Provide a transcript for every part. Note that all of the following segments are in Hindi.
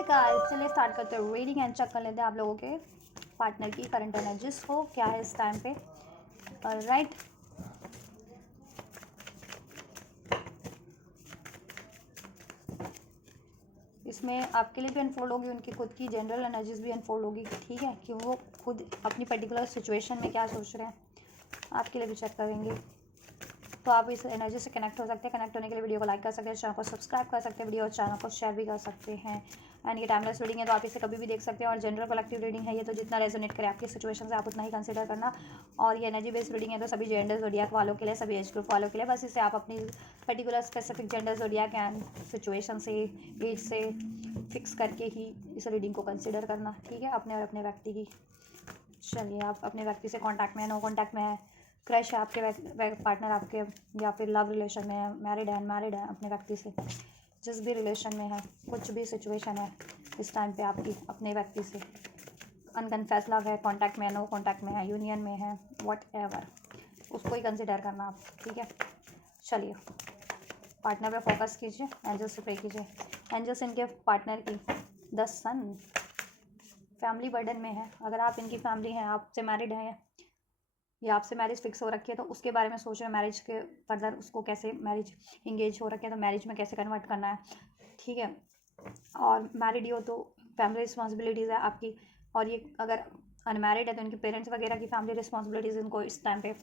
हाय गाइस, चलिए स्टार्ट करते हैं रीडिंग एंड चेक कर लेते हैं आप लोगों के पार्टनर की करंट एनर्जीज को क्या है इस टाइम पे। राइट, इसमें आपके लिए भी अनफोल्ड होगी, उनकी खुद की जनरल एनर्जीज भी अनफोल्ड होगी। ठीक है, कि वो खुद अपनी पर्टिकुलर सिचुएशन में क्या सोच रहे हैं, आपके लिए भी चेक करेंगे। तो आप इस एनर्जी से कनेक्ट हो सकते हैं। कनेक्ट होने के लिए वीडियो को लाइक कर सकते हैं, चैनल को सब्सक्राइब कर सकते हैं, वीडियो और चैनल को शेयर भी कर सकते हैं। एंड ये टाइमलेस रीडिंग है तो आप इसे कभी भी देख सकते हैं। और जनरल कलेक्टिव रीडिंग है ये, तो जितना रेजोनेट करे आपकी सिचुएशन से आप उतना ही कंसिडर करना। और ये एनर्जी बेस्ड रीडिंग है तो सभी जेंडर जोडियाक वालों के लिए, सभी एज ग्रुप वालों के लिए। बस इसे आप अपनी particular specific gender जोडियाक and situation से, एज से फिक्स करके ही इस रीडिंग को कंसिडर करना। ठीक है, अपने और अपने व्यक्ति की। चलिए, आप अपने व्यक्ति से कांटेक्ट में है, नो कांटेक्ट में है, क्रश है आपके पार्टनर आपके, या फिर लव रिलेशन में है, मैरिड है, अनमैरिड है, अपने व्यक्ति से जिस भी रिलेशन में है, कुछ भी सिचुएशन है इस टाइम पे आपकी अपने व्यक्ति से, अनकन्फेस लव है, कांटेक्ट में है, नो कांटेक्ट में है, यूनियन में है, व्हाट एवर, उसको ही कंसिडर करना आप। ठीक है, चलिए पार्टनर पे फोकस कीजिए, एंजल्स से प्रे कीजिए। एंजल्स इनके पार्टनर की द सन फैमिली बर्डन में है। अगर आप इनकी फैमिली हैं, आपसे मैरिड है या आपसे मैरिज फिक्स हो रखी है तो उसके बारे में सोच रहे हैं, मैरिज के फर्दर उसको कैसे, मैरिज इंगेज हो रखे है तो मैरिज में कैसे कन्वर्ट करना है। ठीक है, और मैरिड हो तो फैमिली रिस्पॉन्सिबिलिटीज़ है आपकी। और ये अगर अनमैरिड है तो इनके पेरेंट्स वगैरह की फैमिली रिस्पॉन्सिबिलिटीज़ इनको इस टाइम पे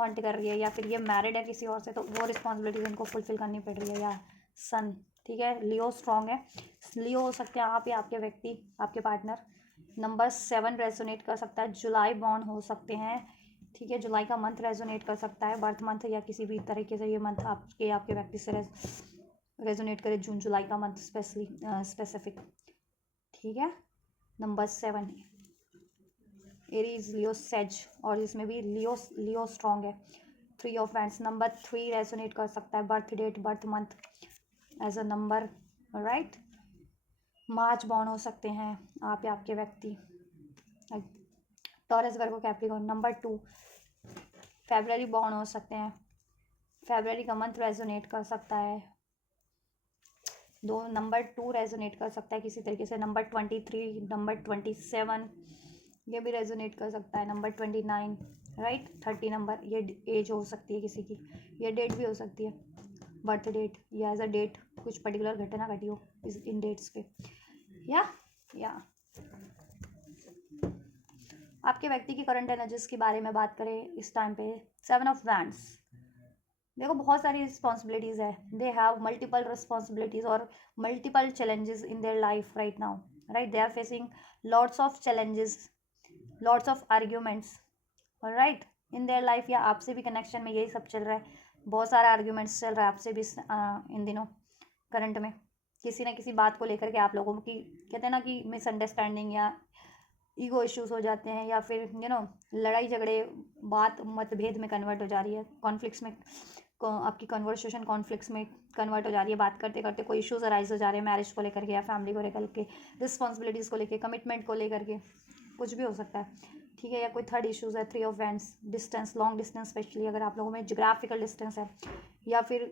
हॉन्ट कर रही है, या फिर ये मैरिड है किसी और से तो वो रिस्पॉन्सिबिलिटीज़ इनको फुलफिल करनी पड़ रही है। या सन, ठीक है, लियो स्ट्रॉन्ग है, लियो हो सकते हैं आप या आपके व्यक्ति, आपके पार्टनर। नंबर 7 रेजोनेट कर सकता है, जुलाई बॉर्न हो सकते हैं। ठीक है, जुलाई का मंथ रेजोनेट कर सकता है, बर्थ मंथ या किसी भी तरीके से ये मंथ आपके व्यक्ति से रेजोनेट करे, जून जुलाई का मंथ स्पेसिफिक। ठीक है, नंबर 7 एरीज, लियो, सेज, और इसमें भी लियो स्ट्रॉन्ग है। 3 ऑफ वैंड्स, नंबर 3 रेजोनेट कर सकता है, birth date, birth month as a number. Right, March born हो सकते हैं आप या आपके व्यक्ति, Taurus, Virgo, Capricorn. Number 2 February born हो सकते हैं, फेब्रवरी का मंथ रेजोनेट कर सकता है, नंबर 2 रेजोनेट कर सकता है किसी तरीके से। नंबर 23, नंबर 27 ये भी रेजोनेट कर सकता है, नंबर 29, राइट, 30 नंबर, ये एज हो सकती है किसी की, ये डेट भी हो सकती है, बर्थ डेट या एज अ डेट कुछ पर्टिकुलर घटना घटी हो इन डेट्स पे। या आपके व्यक्ति की करंट एनर्जीज के बारे में बात करें इस टाइम पे, 7 ऑफ वैंड्स। देखो, बहुत सारी रिस्पॉन्सिबिलिटीज़ है, दे हैव मल्टीपल रिस्पॉन्सिबिलिटीज़ और multiple challenges in their life right now. Right, they are facing lots of challenges, lots of arguments, right, in their life. या आपसे भी कनेक्शन में यही सब चल रहा है, बहुत सारा आर्ग्यूमेंट्स चल रहा है आपसे भी इन दिनों करंट में, किसी न किसी बात को लेकर के आप लोगों की, कहते हैं ना कि मिसअंडरस्टैंडिंग या ईगो इश्यूज हो जाते हैं, या फिर लड़ाई झगड़े, बात मतभेद में कन्वर्ट हो जा रही है, कॉन्फ्लिक्ट्स में, आपकी कन्वर्सेशन कॉन्फ्लिक्ट्स में कन्वर्ट हो जा रही है, बात करते करते कोई इश्यूज अराइज हो जा रहे हैं मैरिज को लेकर के या फैमिली को लेकर के, रिस्पॉन्सिबिलिटीज़ को लेकर, कमिटमेंट को लेकर के, कुछ भी हो सकता है। ठीक है, या कोई थर्ड इश्यूज है, 3 of wands, distance, long distance, specially अगर आप लोगों में जोग्राफिकल डिस्टेंस है, या फिर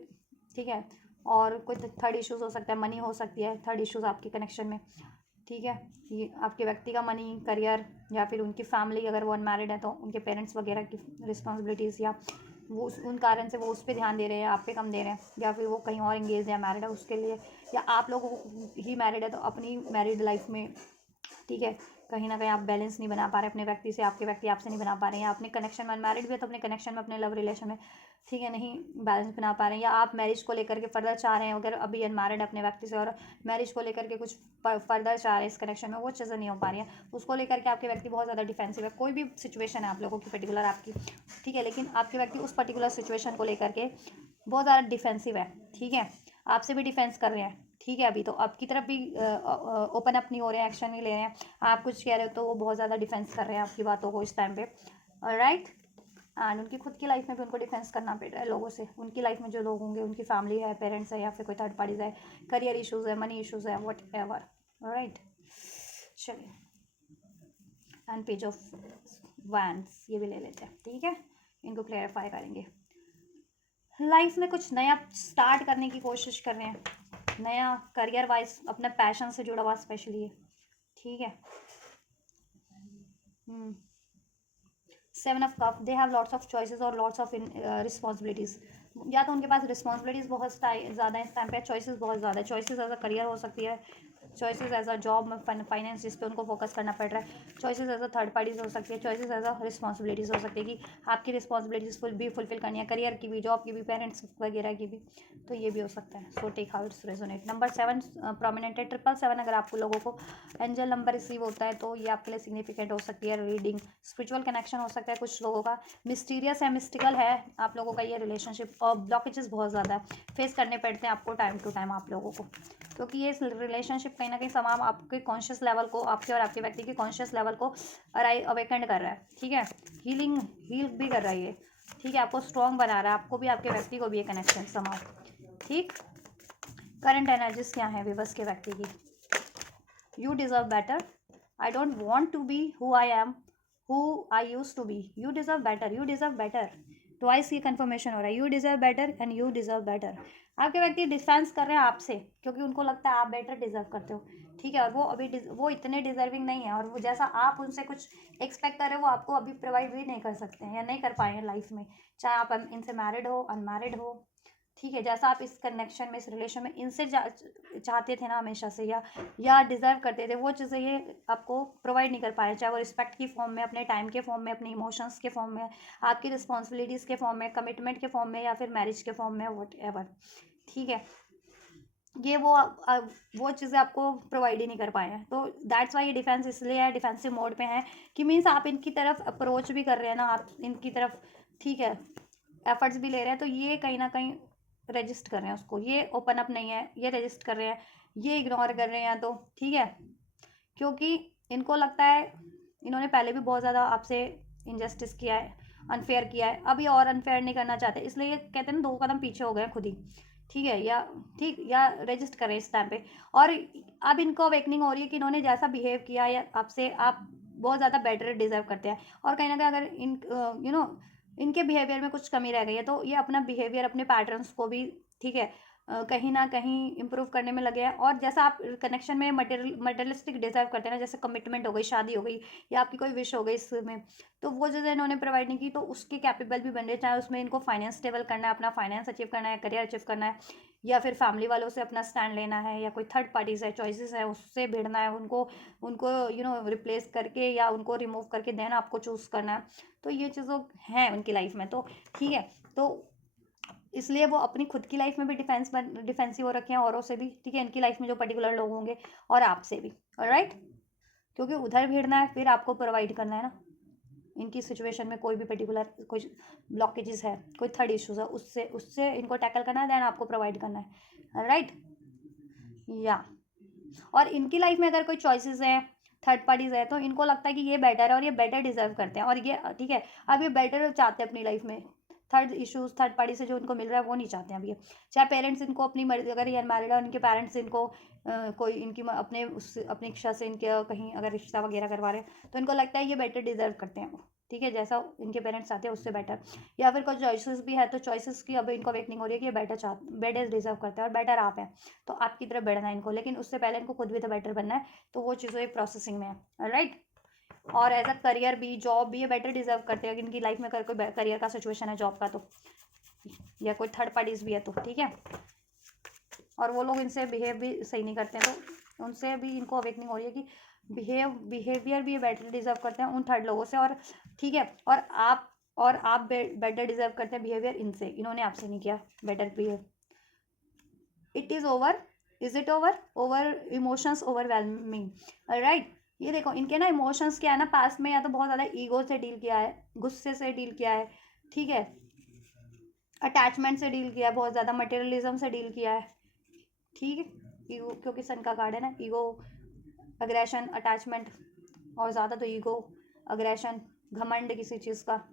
ठीक है, और कोई थर्ड इश्यूज हो सकता है, मनी हो सकती है थर्ड इश्यूज आपके कनेक्शन में। ठीक है, ये आपके व्यक्ति का मनी, करियर, या फिर उनकी फैमिली, अगर वो अनमैरिड है तो उनके पेरेंट्स वगैरह की रिस्पॉन्सिबिलिटीज़, या वो उन कारण से वो उस पर ध्यान दे रहे हैं, आप पे कम दे रहे हैं, या फिर वो कहीं और इंगेज या मैरिड है उसके लिए, या आप लोग ही मैरिड है तो अपनी मैरिड लाइफ में, ठीक है, कहीं ना कहीं आप बैलेंस नहीं बना पा रहे अपने व्यक्ति से, आपके व्यक्ति आपसे नहीं बना पा रहे हैं, या अपने कनेक्शन में अनमैरिड भी है तो अपने कनेक्शन में, अपने लव रिलेशन में, ठीक है, नहीं बैलेंस बना पा रहे हैं, या आप मैरिज को लेकर के फर्दर चाह रहे हैं, अगर अभी अनमैरिड अपने व्यक्ति से और मैरिज को लेकर के कुछ फर्दर चाह रहे हैं इस कनेक्शन में, वो चीज़ें नहीं हो पा रही हैं, उसको लेकर के आपके व्यक्ति बहुत ज़्यादा डिफेंसिव है। कोई भी सिचुएशन है आप लोगों की पर्टिकुलर आपकी, ठीक है, लेकिन आपके व्यक्ति उस पर्टिकुलर सिचुएशन को लेकर के बहुत ज़्यादा डिफेंसिव है। ठीक है, आपसे भी डिफेंस कर रहे हैं। ठीक है, अभी तो आपकी तरफ भी ओपन अप नहीं हो रहे हैं, एक्शन नहीं ले रहे हैं, आप कुछ कह रहे हो तो वो बहुत ज़्यादा डिफेंस कर रहे हैं आपकी बातों को इस टाइम पे। राइट, एंड उनकी खुद की लाइफ में भी उनको डिफेंस करना पड़ रहा है लोगों से, उनकी लाइफ में जो लोग होंगे, उनकी फैमिली है, पेरेंट्स है, या फिर कोई थर्ड पार्टीज है, करियर इशूज़ है, मनी इशूज़ है, वट एवर। राइट, चलिए, एंड पेज ऑफ वैंड्स ये भी ले लेते हैं। ठीक है, इनको क्लैरिफाई करेंगे, लाइफ में कुछ नया स्टार्ट करने की कोशिश कर रहे हैं, नया करियर वाइज अपने पैशन से जुड़ा हुआ स्पेशली है, ठीक है। 7 of cup, they have lots of choices और लॉट्स ऑफ रिस्पॉन्सिबिलिटीज़। या तो उनके पास रिस्पॉन्सिबिलिटीज़ बहुत ज़्यादा है इस टाइम पे, चॉइसेस बहुत ज़्यादा है। चॉइसेस एज अ करियर हो सकती है, चॉइसेस एज अ जॉब में फाइनेंस जिस पे उनको फोकस करना पड़ रहा है, choices as a third parties हो सकती है, चॉइसेस एज अ रिस्पॉन्सिबिलिटीज़ हो सकती है कि आपकी रिस्पॉन्सिबिलिटीज़ फुलफिल करनी है, करियर की भी, जॉब की भी, पेरेंट्स वगैरह की भी, तो ये भी हो सकता है। So take how it's resonate. Number 7 prominent है, 777। अगर आपको लोगों को एंजल नंबर रिसीव होता है तो ये आपके लिए सिग्निफिकेंट हो सकती है। रीडिंग, स्पिरिचुअल कनेक्शन हो सकता है कुछ लोगों का, मिस्टीरियस है, मिस्टिकल है आप लोगों का ये रिलेशनशिप, और ब्लॉकेजेस बहुत ज़्यादा फेस करने पड़ते हैं आपको टाइम टू टाइम आप लोगों को, क्योंकि ये रिलेशनशिप कहीं ना कहीं तमाम आपके कॉन्शियस लेवल को, आपके और आपके व्यक्ति के कॉन्शियस लेवल को अवेकेंड कर रहा है, ठीक है। हील भी कर रहा है ये, ठीक है। आपको स्ट्रॉन्ग बना रहा है, आपको भी, आपके व्यक्ति को भी ये कनेक्शन समाओ, ठीक। करंट एनर्जीज क्या है विवश के व्यक्ति की? You deserve better. I don't want to be who I am, who I used to be. You deserve better. You deserve better. Twice की कंफर्मेशन हो रहा है, you deserve better and you deserve better. आपके व्यक्ति डिफेंस कर रहे हैं आपसे, क्योंकि उनको लगता है आप बेटर डिजर्व करते हो, ठीक है। और वो अभी वो इतने डिजर्विंग नहीं है, और वो जैसा आप उनसे कुछ एक्सपेक्ट कर रहे हो वो आपको अभी प्रोवाइड भी नहीं कर सकते हैं या नहीं कर पाए हैं लाइफ में, चाहे आप इनसे मैरिड हो, अनमैरिड हो, ठीक है। जैसा आप इस कनेक्शन में, इस रिलेशन में इनसे चाहते थे ना हमेशा से, या डिज़र्व करते थे, वो चीज़ें ये आपको प्रोवाइड नहीं कर पाए, चाहे वो रिस्पेक्ट की फॉर्म में, अपने टाइम के फॉर्म में, अपने इमोशंस के फॉर्म में, आपकी रिस्पॉन्सिबिलिटीज़ के फॉर्म में, कमिटमेंट के फॉर्म में, या फिर मैरिज के फॉर्म में, वट एवर, ठीक है। ये वो चीज़ें आपको प्रोवाइड ही नहीं कर पाए हैं, तो दैट्स वाई ये डिफेंस इसलिए है, डिफेंसिव मोड पे है, कि मीन्स आप इनकी तरफ अप्रोच भी कर रहे हैं ना, आप इनकी तरफ, ठीक है, एफर्ट्स भी ले रहे हैं, तो ये कहीं ना कहीं रजिस्ट कर रहे हैं उसको, ये ओपन अप नहीं है, ये रजिस्ट कर रहे हैं, ये इग्नोर कर रहे हैं, तो ठीक है। क्योंकि इनको लगता है इन्होंने पहले भी बहुत ज़्यादा आपसे इनजस्टिस किया है, अनफेयर किया है, अब ये और अनफेयर नहीं करना चाहते, इसलिए ये कहते हैं ना 2 कदम पीछे हो गए खुद ही, ठीक है, या रजिस्ट करें इस टाइम पे। और अब इनको अवेकनिंग हो रही है कि इन्होंने जैसा बिहेव किया या आपसे, आप बहुत ज़्यादा बेटर डिजर्व करते हैं, और कहीं ना कहीं अगर इनके बिहेवियर में कुछ कमी रह गई है, तो ये अपना बिहेवियर, अपने पैटर्न्स को भी, ठीक है, कहीं ना कहीं इम्प्रूव करने में लगे हैं। और जैसा आप कनेक्शन में मटेरियलिस्टिक डिजर्व करते हैं ना, जैसे कमिटमेंट हो गई, शादी हो गई, या आपकी कोई विश हो गई इसमें, तो वो चीज़ें इन्होंने प्रोवाइड नहीं की, तो उसके कैपेबल भी बन रहे, चाहे उसमें इनको फाइनेंस स्टेबल करना है, अपना फाइनेंस अचीव करना है, करियर अचीव करना है, या फिर फैमिली वालों से अपना स्टैंड लेना है, या कोई थर्ड पार्टीज है, चॉइसेस है, उससे भिड़ना है, उनको उनको रिप्लेस करके या उनको रिमूव करके देना, आपको चूज़ करना है, तो ये चीज़ों हैं उनकी लाइफ में, तो ठीक है। तो इसलिए वो अपनी खुद की लाइफ में भी डिफेंसिव हो रखे हैं, औरों से भी, ठीक है, इनकी लाइफ में जो पर्टिकुलर लोग होंगे, और आपसे भी, ऑलराइट। क्योंकि उधर भिड़ना है, फिर आपको प्रोवाइड करना है ना, इनकी सिचुएशन में कोई भी पर्टिकुलर कोई ब्लॉकेजेस है, कोई थर्ड इश्यूज है, उससे उससे इनको टैकल करना है, देन आपको प्रोवाइड करना है, राइट, या। और इनकी लाइफ में अगर कोई चॉइसेस है, थर्ड पार्टीज है, तो इनको लगता है कि ये बेटर है और ये बेटर डिजर्व करते हैं, और ये, ठीक है, अब ये बेटर चाहते हैं अपनी लाइफ में, थर्ड इश्यूज, थर्ड पार्टी से जो उनको मिल रहा है वो नहीं चाहते हैं अभी। चाहे पेरेंट्स इनको अपनी मर्जी, अगर ये अनमैरिड है, उनके पेरेंट्स इनको कोई इनकी अपने अपनी इच्छा से इनके कहीं अगर रिश्ता वगैरह करवा रहे हैं, तो इनको लगता है ये बेटर डिजर्व करते हैं, ठीक है, जैसा इनके पेरेंट्स चाहते हैं उससे बेटर। या फिर कोई चॉइसेस भी है, तो चॉइसेस की अब इनको अवेकनिंग हो रही है कि ये बेटर डिजर्व करते हैं, और बेटर आप हैं, तो आपकी तरफ बढ़ना है इनको, लेकिन उससे पहले इनको खुद भी तो बेटर बनना है, तो वो चीज़ें एक प्रोसेसिंग में है, राइट। और एज अ करियर भी, जॉब भी, ये बेटर डिजर्व करते हैं, इनकी लाइफ में कोई करियर का सिचुएशन है, जॉब का, तो या कोई थर्ड पार्टीज भी है, तो ठीक है। और वो लोग इनसे बिहेव भी सही नहीं करते हैं, तो उनसे भी इनको अवेकनिंग हो रही है कि बिहेवियर भी ये बेटर डिजर्व करते हैं उन थर्ड लोगों से, और ठीक है, और आप बेटर डिजर्व करते हैं बिहेवियर इनसे, इन्होंने आपसे नहीं किया better behave. It is over, is it over emotions overwhelming, right. ये देखो इनके ना इमोशंस क्या है ना, पास्ट में या तो बहुत ज़्यादा ईगो से डील किया है, गुस्से से डील किया है, ठीक है, अटैचमेंट से डील किया है, बहुत ज़्यादा मटेरियलिज्म से डील किया है, ठीक है। ईगो, क्योंकि सन का कार्ड है ना, ईगो, अग्रेशन, अटैचमेंट, और ज़्यादा तो ईगो, अग्रेशन, घमंड किसी चीज़ का,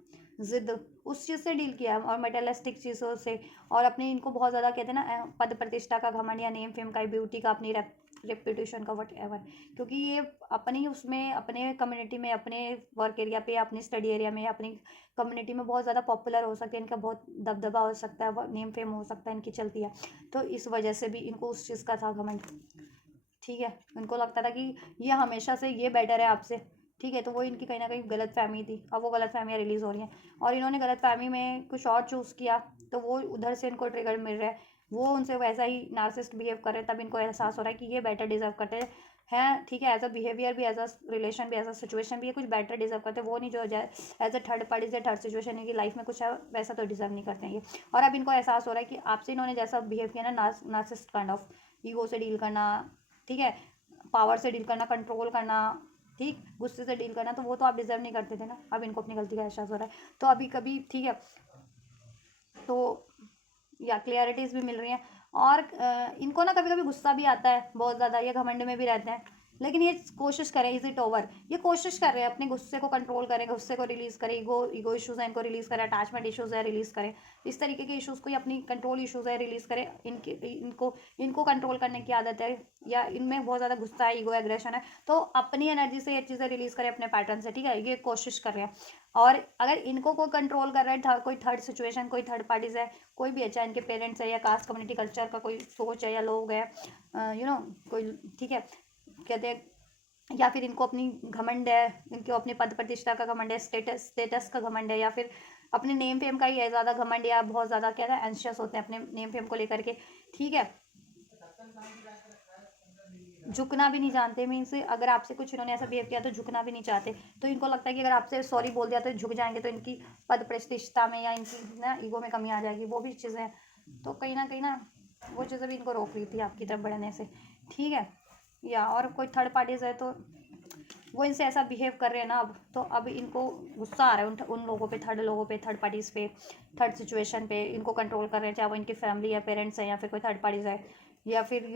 जिद, उस चीज़ से डील किया है, और मटेरियलिस्टिक चीज़ों से, और अपनी इनको बहुत ज़्यादा कहते हैं ना पद प्रतिष्ठा का घमंड, या नेम फेम का, ब्यूटी का, अपनी रेपुटेशन का, वट एवर, क्योंकि ये अपनी उसमें अपने कम्युनिटी में, अपने वर्क एरिया पे, अपनी स्टडी एरिया में, अपनी कम्युनिटी में बहुत ज़्यादा पॉपुलर हो सकते हैं, इनका बहुत दबदबा हो सकता है, नेम फेम हो सकता है, इनकी चलती है। तो इस वजह से भी इनको उस चीज़ का था घमंड, ठीक है। उनको लगता था कि ये हमेशा से ये बेटर है आपसे, ठीक है। तो वो इनकी कहीं ना कहीं गलत फहमी थी। अब वो गलत फहमियाँ रिलीज़ हो रही हैं और इन्होंने गलत फहमी में कुछ और चूज़ किया, तो वो उधर से इनको ट्रिगर मिल रहा है, वो उनसे वैसा ही नार्सिसिस्ट बिहेव कर रहे हैं। तब इनको एहसास हो रहा है कि ये बेटर डिजर्व करते हैं, ठीक है। एज अ बिहेवियर भी, एज अ रिलेशन भी, एज अ सिचुएशन भी, ये कुछ बेटर डिजर्व करते हैं। वो नहीं जो एज अ थर्ड पार्टी से थर्ड सिचुएशन है कि लाइफ में कुछ है वैसा तो डिजर्व नहीं करते हैं ये। और अब इनको एहसास हो रहा है कि आपसे इन्होंने जैसा बिहेव किया ना, नार्सिसिस्ट काइंड ऑफ, ईगो से डील करना, ठीक है, पावर से डील करना, कंट्रोल करना, ठीक, गुस्से से डील करना, तो वो तो आप डिजर्व नहीं करते थे ना। अब इनको अपनी गलती का एहसास हो रहा है, तो अभी कभी, ठीक है, तो या क्लियरिटीज़ भी मिल रही हैं। और इनको ना कभी कभी गुस्सा भी आता है बहुत ज़्यादा, ये घमंड में भी रहते हैं, लेकिन ये कोशिश करें, इज इट ओवर, ये कोशिश कर रहे हैं अपने गुस्से को कंट्रोल करें, गुस्से को रिलीज़ करें, ईगो इशूज़ हैं इनको रिलीज़ करें, अटैचमेंट इशूज़ है रिलीज़ करें, इस तरीके के इशूज़ को, ये अपनी कंट्रोल इशूज़ है रिलीज़ करें। इनको कंट्रोल करने की आदत है, या इनमें बहुत ज़्यादा गुस्सा है, ईगो एग्रेशन है, तो अपनी एनर्जी से ये चीज़ें रिलीज़ करें अपने पैटर्न से, ठीक है। ये कोशिश कर रहे हैं। और अगर इनको कोई कंट्रोल कर रहा है, कोई थर्ड सिचुएशन, कोई थर्ड पार्टीज है, कोई भी है, चाहे इनके पेरेंट्स है या कास्ट कम्युनिटी कल्चर का कोई सोच है या लोग है, कोई, ठीक है, कहते हैं, या फिर इनको अपनी घमंड है, इनको अपनी पद प्रतिष्ठा का घमंड है, स्टेटस का घमंड है, या फिर अपने नेम फेम का ही है ज़्यादा घमंड, या बहुत ज़्यादा क्या है, एंशियस होते हैं अपने नेम फेम को लेकर के, ठीक है। झुकना भी नहीं जानते, मीन्स अगर आपसे कुछ इन्होंने ऐसा बिहेव किया तो झुकना भी नहीं चाहते। तो इनको लगता है कि अगर आपसे सॉरी बोल दिया तो झुक जाएंगे, तो इनकी पद प्रतिष्ठा में या इनकी ना ईगो में कमी आ जाएगी, वो भी चीज़ें हैं। तो कहीं ना वो चीज़ें भी इनको रोक रही थी आपकी तरफ बढ़ने से, ठीक है। या और कोई थर्ड पार्टीज है तो वो इनसे ऐसा बिहेव कर रहे हैं ना अब, तो अब इनको गुस्सा आ रहा है उन लोगों पे, थर्ड लोगों पे, थर्ड पार्टीज पे, थर्ड सिचुएशन पे, इनको कंट्रोल कर रहे हैं, चाहे वो इनकी फैमिली या पेरेंट्स है या फिर कोई थर्ड पार्टीज है, या फिर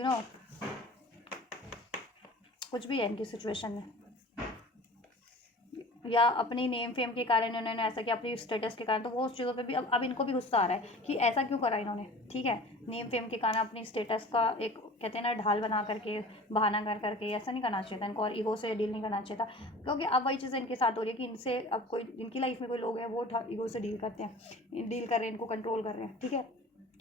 कुछ भी है इनकी सिचुएशन में, या अपनी नेम फेम के कारण इन्होंने ऐसा किया, अपनी स्टेटस के कारण, तो वो उस चीज़ों पे भी अब इनको भी गुस्सा आ रहा है कि ऐसा क्यों करा इन्होंने, ठीक है। नेम फेम के कारण अपनी स्टेटस का एक, कहते हैं ना, ढाल बना करके, बहाना कर करके, ऐसा नहीं करना चाहिए था इनको, और ईगो से डील नहीं करना चाहिए था, क्योंकि अब वही चीज़ें इनके साथ हो रही है कि इनसे अब कोई, इनकी लाइफ में कोई लोग हैं वो ईगो से डील करते हैं, डील कर रहे हैं, इनको कंट्रोल कर रहे हैं, ठीक है।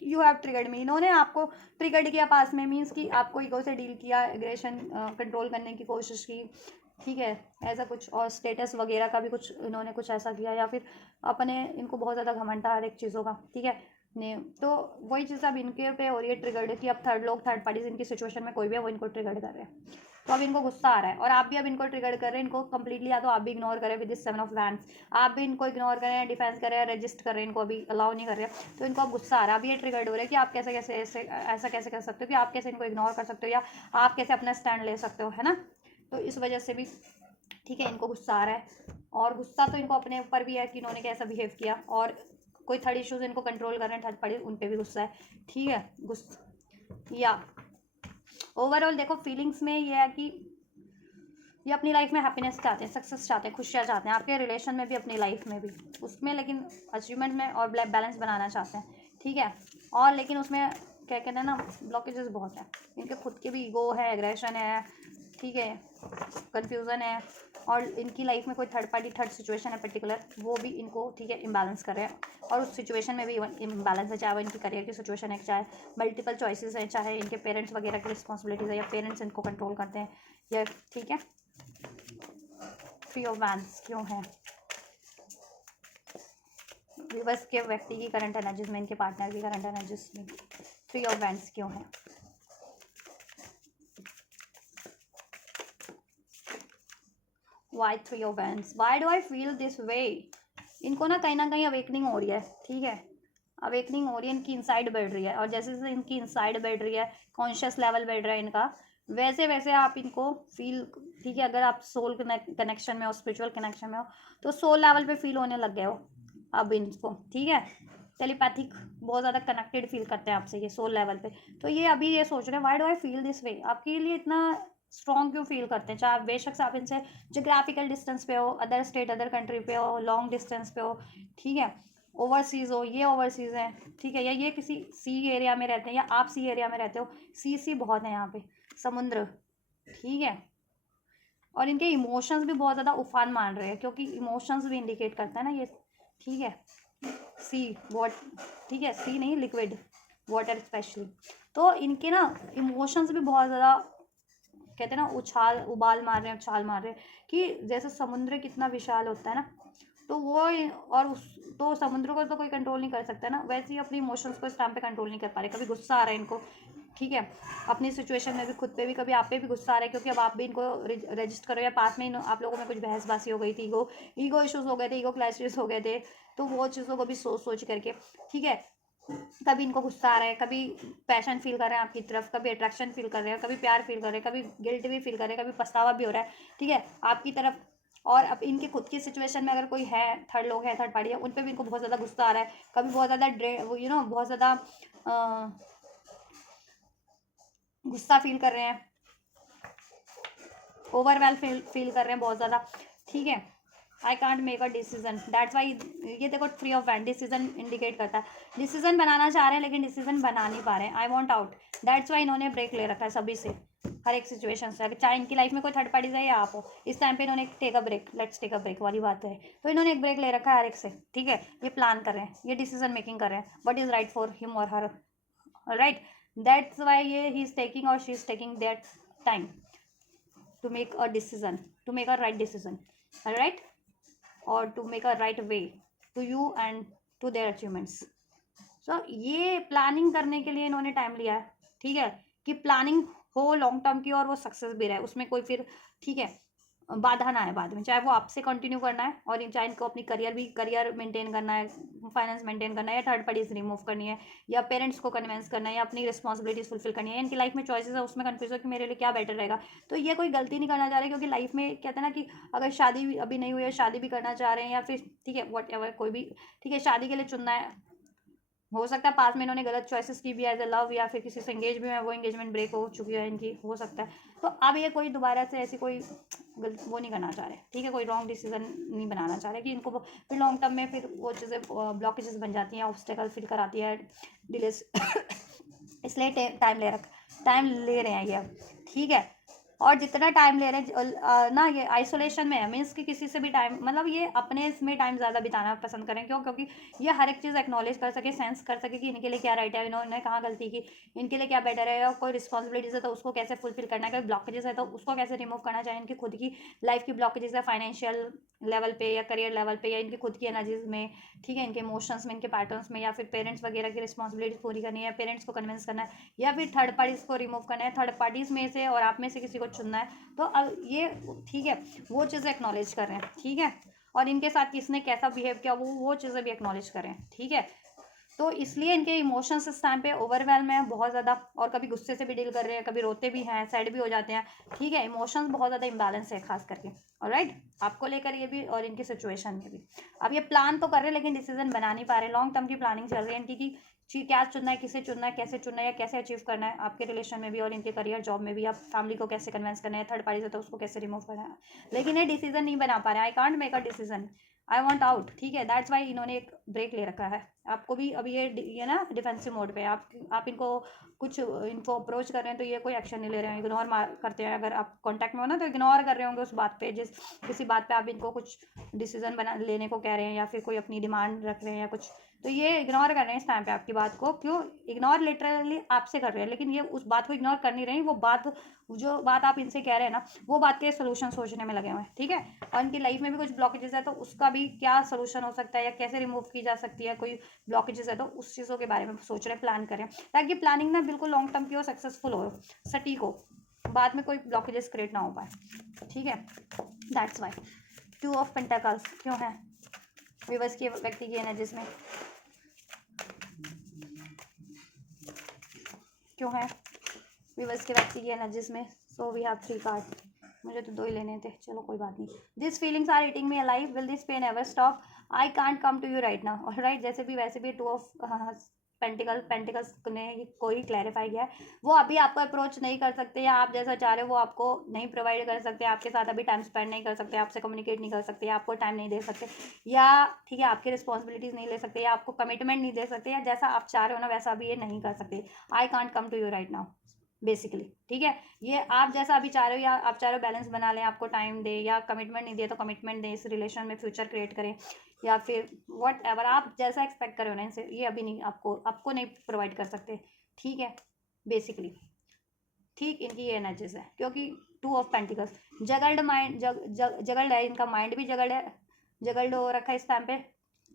यू हैव ट्रिगर्ड मी, इन्होंने आपको ट्रिगर्ड किया पास में, मीन्स कि आपको ईगो से डील किया, एग्रेशन कंट्रोल करने की कोशिश की, ठीक है, ऐसा कुछ। और स्टेटस वगैरह का भी कुछ इन्होंने कुछ ऐसा किया, या फिर अपने, इनको बहुत ज़्यादा घमंड था हर एक चीज़ों का, ठीक है। ने तो वही चीज़ अब इनके पे हो रही है ट्रिगर्ड, कि अब थर्ड पार्टीज इनकी सिचुएशन में कोई भी है वो इनको ट्रिगर्ड कर रहे हैं, तो अब इनको गुस्सा आ रहा है। और आप भी अब इनको ट्रिगर कर रहे हैं, इनको कंप्लीटली, या तो आप भी इग्नोर करें विद दिस 7 ऑफ वैंड्स, आप भी इनको इग्नोर करें, डिफेंस करें, रजिस्ट कर रहे हैं, इनको अभी अलाउ नहीं कर रहे हैं, तो इनको अब गुस्सा आ रहा है। अब ये ट्रिगर्ड हो रहा है कि आप कैसे कैसे ऐसा कैसे कर सकते हो, कि आप कैसे इनको इग्नोर कर सकते हो, या आप कैसे अपना स्टैंड ले सकते हो, है ना। तो इस वजह से भी, ठीक है, इनको गुस्सा आ रहा है। और गुस्सा तो इनको अपने ऊपर भी है कि इन्होंने कैसा बिहेव किया, और कोई थर्ड इश्यूज इनको कंट्रोल कर रहे हैं, थर्ड पार्टी, उन पर भी गुस्सा है, ठीक है। गुस्सा, या ओवरऑल देखो फीलिंग्स में ये है कि ये अपनी लाइफ में हैप्पीनेस चाहते हैं, सक्सेस चाहते हैं, खुशियाँ चाहते हैं, आपके रिलेशन में भी, अपनी लाइफ में भी, उसमें, लेकिन अचीवमेंट में और बैलेंस बनाना चाहते हैं, ठीक है। और लेकिन उसमें क्या कहते हैं ना, ब्लॉकेजेस बहुत हैं, इनके खुद के भी ईगो है, एग्रेशन है, ठीक है, कन्फ्यूज़न है, और इनकी लाइफ में कोई थर्ड पार्टी, थर्ड सिचुएशन है पर्टिकुलर, वो भी इनको, ठीक है, इम्बैलेंस कर रहे हैं। और उस सिचुएशन में भी इम्बैलेंस है, चाहे वो इनकी करियर की सिचुएशन है, चाहे मल्टीपल चॉइसेस हैं, चाहे इनके पेरेंट्स वगैरह की रिस्पॉन्सिबिलिटीज़ है, या पेरेंट्स इनको कंट्रोल करते हैं, या, ठीक है। थ्री ऑफ वैंड्स क्यों है विवर्स के व्यक्ति की करंट एनर्जीज में, इनके पार्टनर की करंट एनर्जीज में थ्री ऑफ वैंड्स क्यों है? Why three of wands, why do I feel this way? इनको ना कहीं अवेकनिंग हो रही है, ठीक है, अवेकनिंग हो रही है, इनकी इनसाइड बढ़ रही है, और जैसे जैसे इनकी इनसाइड बढ़ रही है, कॉन्शियस लेवल बढ़ रहा है इनका, वैसे वैसे आप इनको फील, ठीक है, अगर आप सोल कनेक्शन में हो, स्पिरिचुअल कनेक्शन में हो, तो सोल लेवल पे फील होने लग गए हो अब इनको, ठीक है। टेलीपैथिक बहुत ज़्यादा कनेक्टेड फील करते हैं आपसे ये सोल लेवल पे। तो ये अभी ये सोच रहे हैं why do I feel this वे, आपके लिए इतना स्ट्रॉन्ग क्यों फील करते हैं, चाहे आप बेशक से आप इनसे जोग्राफिकल डिस्टेंस पे हो, अदर स्टेट, अदर कंट्री पे हो, लॉन्ग डिस्टेंस पे हो, ठीक है, ओवरसीज़ हो, ये ओवरसीज़ हैं, ठीक है, या ये किसी सी एरिया में रहते हैं, या आप सी एरिया में रहते हो, सी बहुत है यहाँ पे, समुद्र, ठीक है। और इनके इमोशंस भी बहुत ज़्यादा उफान मान रहे हैं, क्योंकि इमोशंस भी इंडिकेट करता है ना ये, ठीक है। सी वॉट, ठीक है, सी नहीं लिक्विड वाटर स्पेशली। तो इनके ना इमोशंस भी बहुत ज़्यादा कहते हैं ना उबाल मार रहे हैं, उछाल मार रहे हैं, कि जैसे समुद्र कितना विशाल होता है ना, तो वो और उस तो समुद्र को तो कोई कंट्रोल नहीं कर सकता ना, वैसे ही अपने इमोशंस को इस टाइम पे कंट्रोल नहीं कर पा रहे। कभी गुस्सा आ रहा है इनको, ठीक है, अपनी सिचुएशन में भी, खुद पे भी, कभी आप पे भी गुस्सा आ रहा है, क्योंकि अब आप भी इनको रजिस्ट करो, या पास में आप लोगों में कुछ बहसबाजी हो गई थी, ईगो इश्यूज हो गए थे, ईगो क्लैशेस हो गए थे, तो वो चीज़ों को भी सोच सोच करके, ठीक है, कभी इनको गुस्सा आ रहा है, कभी पैशन फील कर रहे हैं आपकी तरफ, कभी अट्रैक्शन फील कर रहे हैं, कभी प्यार फील कर रहे हैं, कभी गिल्ट भी फील कर रहे हैं, कभी पछतावा भी हो रहा है, ठीक है, आपकी तरफ। और अब इनके खुद की सिचुएशन में अगर कोई है, थर्ड लोग है, थर्ड पार्टी है, उन पर भी इनको बहुत ज़्यादा गुस्सा आ रहा है, कभी बहुत ज़्यादा बहुत ज़्यादा गुस्सा फील कर रहे हैं, ओवरवेल फील कर रहे हैं बहुत ज़्यादा, ठीक है। I can't make a decision, that's why ये देखो three of wand decision indicate करता है, डिसीजन बनाना चाह रहे हैं लेकिन डिसीजन बना नहीं पा रहे हैं, I want out, that's why इन्होंने ब्रेक ले रखा है सभी से, हर एक सिचुएशन से। अगर चाहे इनकी लाइफ में कोई थर्ड पार्टी है या आप हो, इस टाइम पे इन्होंने take a break, let's take a break वाली बात है, तो इन्होंने एक ब्रेक ले रखा है हर एक से, ठीक है। ये प्लान कर रहे हैं, ये डिसीजन मेकिंग कर रहे हैं, what is right for him और हर, राइट, दैट्स वाई ये ही इज टेकिंग और she is taking that time to make a decision, to make a right decision, all right, or to make a right way to you and to their achievements. So ये प्लानिंग करने के लिए इन्होंने टाइम लिया है, ठीक है, कि प्लानिंग हो लॉन्ग टर्म की और वो सक्सेस भी रहे, उसमें कोई फिर, ठीक है, बाधा ना है बाद में, चाहे वो आपसे कंटिन्यू करना है, और चाहे इनको अपनी करियर मेंटेन करना है, फाइनेंस मेंटेन करना है, या थर्ड पार्टीज रिमूव करनी है, या पेरेंट्स को कन्विंस करना है, या अपनी रिस्पॉन्सिबिलिटीज फुलफिल करनी है, इनकी लाइफ में चॉइसेस है, उसमें कंफ्यूज है कि मेरे लिए क्या बेटर रहेगा। तो ये कोई गलती नहीं करना चाह रहे, क्योंकि लाइफ में कहते हैं ना कि अगर शादी भी अभी नहीं हुई है, शादी भी करना चाह रहे हैं, या फिर ठीक है वट एवर कोई भी, ठीक है, शादी के लिए चुनना है, हो सकता है पास में इन्होंने गलत चॉइसेस की भी एज ए लव, या फिर किसी से एंगेज भी है, वो एंगेजमेंट ब्रेक हो चुकी है इनकी, हो सकता है। तो अब ये कोई दोबारा से ऐसी कोई गलत वो नहीं करना चाह रहे, ठीक है, कोई रॉन्ग डिसीजन नहीं बनाना चाह रहे, कि इनको फिर लॉन्ग टर्म में फिर वो चीज़ें ब्लॉकेजेस बन जाती हैं, ऑब्स्टेकल फिर कराती है, डिलेस इसलिए टाइम ले रहे हैं ये अब, ठीक है। और जितना टाइम ले रहे हैं ना, ये आइसोलेशन में है, मीन्स कि किसी से भी टाइम, मतलब ये अपने इसमें टाइम ज़्यादा बिताना पसंद करें, क्यों, क्योंकि ये हर एक चीज़ एक्नॉलेज कर सके, सेंस कर सके कि इनके लिए क्या राइट है, इन्होंने कहाँ गलती की, इनके लिए क्या बेटर है, और कोई रिस्पॉन्सिबिलिटीज है तो उसको कैसे फुलफिल करना है, कोई ब्लॉकेजेस है तो उसको कैसे रिमूव करना चाहिए, इनकी खुद की लाइफ की ब्लॉकेजेस है, फाइनेंशियल लेवल पे या करियर लेवल पे, या इनकी खुद की एनर्जीज में, ठीक है, इनके इमोशंस में, इनके पैटर्न्स में, या फिर पेरेंट्स वगैरह की रिस्पॉन्सिबिलिटीज पूरी करनी है, पेरेंट्स को कन्विंस करना है, या फिर थर्ड पार्टीज को रिमूव करना है, थर्ड पार्टीज में से और आप में से किसी को चुनना है। तो अब ये, ठीक है, वो चीज़ें एक्नॉलेज कर रहे हैं, ठीक है, और इनके साथ किसने कैसा बिहेव किया वो चीज़ें भी एक्नॉलेज करें, ठीक है। तो इसलिए इनके इमोशंस इस टाइम पे ओवरवेलम है बहुत ज़्यादा, और कभी गुस्से से भी डील कर रहे हैं, कभी रोते भी हैं, सैड भी हो जाते हैं, ठीक है, इमोशंस बहुत ज़्यादा इम्बैलेंस है खास करके, ऑलराइट, आपको लेकर ये भी और इनकी सिचुएशन में भी। अब ये प्लान तो कर रहे हैं लेकिन डिसीजन बना नहीं पा रहे, लॉन्ग टर्म की प्लानिंग चल रही है इनकी, कि क्या चुनना है, किसे चुनना है, कैसे चुनना है, या कैसे अचीव करना है आपके रिलेशन में भी और इनके करियर जॉब में भी, आप फैमिली को कैसे कन्विंस करना है, थर्ड पार्टी से तो उसको कैसे रिमूव करना है, लेकिन ये डिसीजन नहीं बना पा रहे, I can't make a decision, I want out, ठीक है, दैट्स वाई इन्होंने एक ब्रेक ले रखा है। आपको भी अभी ये ना डिफेंसिव मोड पे, आप इनको कुछ इनको अप्रोच कर रहे हैं तो ये कोई एक्शन नहीं ले रहे हैं, इग्नोर करते हैं, अगर आप कांटेक्ट में हो ना तो इग्नोर कर रहे होंगे उस बात पे, किसी बात पे आप इनको कुछ डिसीजन लेने को कह रहे हैं, या फिर कोई अपनी डिमांड रख रहे हैं या कुछ, तो ये इग्नोर कर रहे हैं इस टाइम पे आपकी बात को। क्यों इग्नोर, लिटरली आपसे कर रहे हैं, लेकिन ये उस बात को इग्नोर कर नहीं रहे हैं, वो बात, जो बात आप इनसे कह रहे हैं ना, वो बात के सोल्यूशन सोचने में लगे हुए हैं, ठीक है। और इनकी लाइफ में भी कुछ ब्लॉकेजेस है तो उसका भी क्या सोल्यूशन हो सकता है, या कैसे रिमूव की जा सकती है कोई ब्लॉकेजेस है, तो उस चीज़ों के बारे में सोच रहे हैं, प्लान करें, ताकि प्लानिंग ना बिल्कुल लॉन्ग टर्म की हो, सक्सेसफुल हो, सटीक हो, बाद में कोई ब्लॉकेजेस क्रिएट ना हो पाए, ठीक है। That's why two of pentacles क्यों है विवर्स की व्यक्ति की एनर्जीज में, क्यों है विवर्स के व्यक्ति की एनर्जीज में। सो वी हैव 3 कार्ड, मुझे तो 2 ही लेने थे, चलो कोई बात नहीं। This feelings are eating me alive, will this pain ever stop, I can't come to you right now, alright, जैसे भी वैसे भी 2 ऑफ पेंटिकल्स ने कोई क्लैरिफाई किया है, वो अभी आपको अप्रोच नहीं कर सकते, या आप जैसा चाह रहे हो वो आपको नहीं प्रोवाइड कर सकते, आपके साथ अभी टाइम स्पेंड नहीं कर सकते, आपसे कम्युनिकेट नहीं कर सकते, या आपको टाइम नहीं दे सकते, या ठीक है आपकी रिस्पॉन्सिबिलिटीज़ नहीं ले सकते, या आपको कमिटमेंट नहीं दे सकते, या जैसा आप चाह रहे हो ना वैसा भी ये नहीं कर सकते। I can't come to you right now, basically, ठीक है। ये आप जैसा अभी चाह रहे हो, या आप चाह रहे हो बैलेंस बना लें, आपको टाइम दे, या कमिटमेंट नहीं दिया तो कमिटमेंट दें, इस रिलेशन में फ्यूचर क्रिएट करें, या फिर वट एवर आप जैसा एक्सपेक्ट कर रहे हो ना इनसे, ये अभी नहीं, आपको नहीं प्रोवाइड कर सकते, ठीक है। बेसिकली ठीक इनकी ये एनर्जीज है, क्योंकि 2 ऑफ पेंटिकल्स, जगल्ड माइंड, जगल्ड है इनका, माइंड भी जगल्ड है, जगल्ड हो रखा है इस टाइम पे,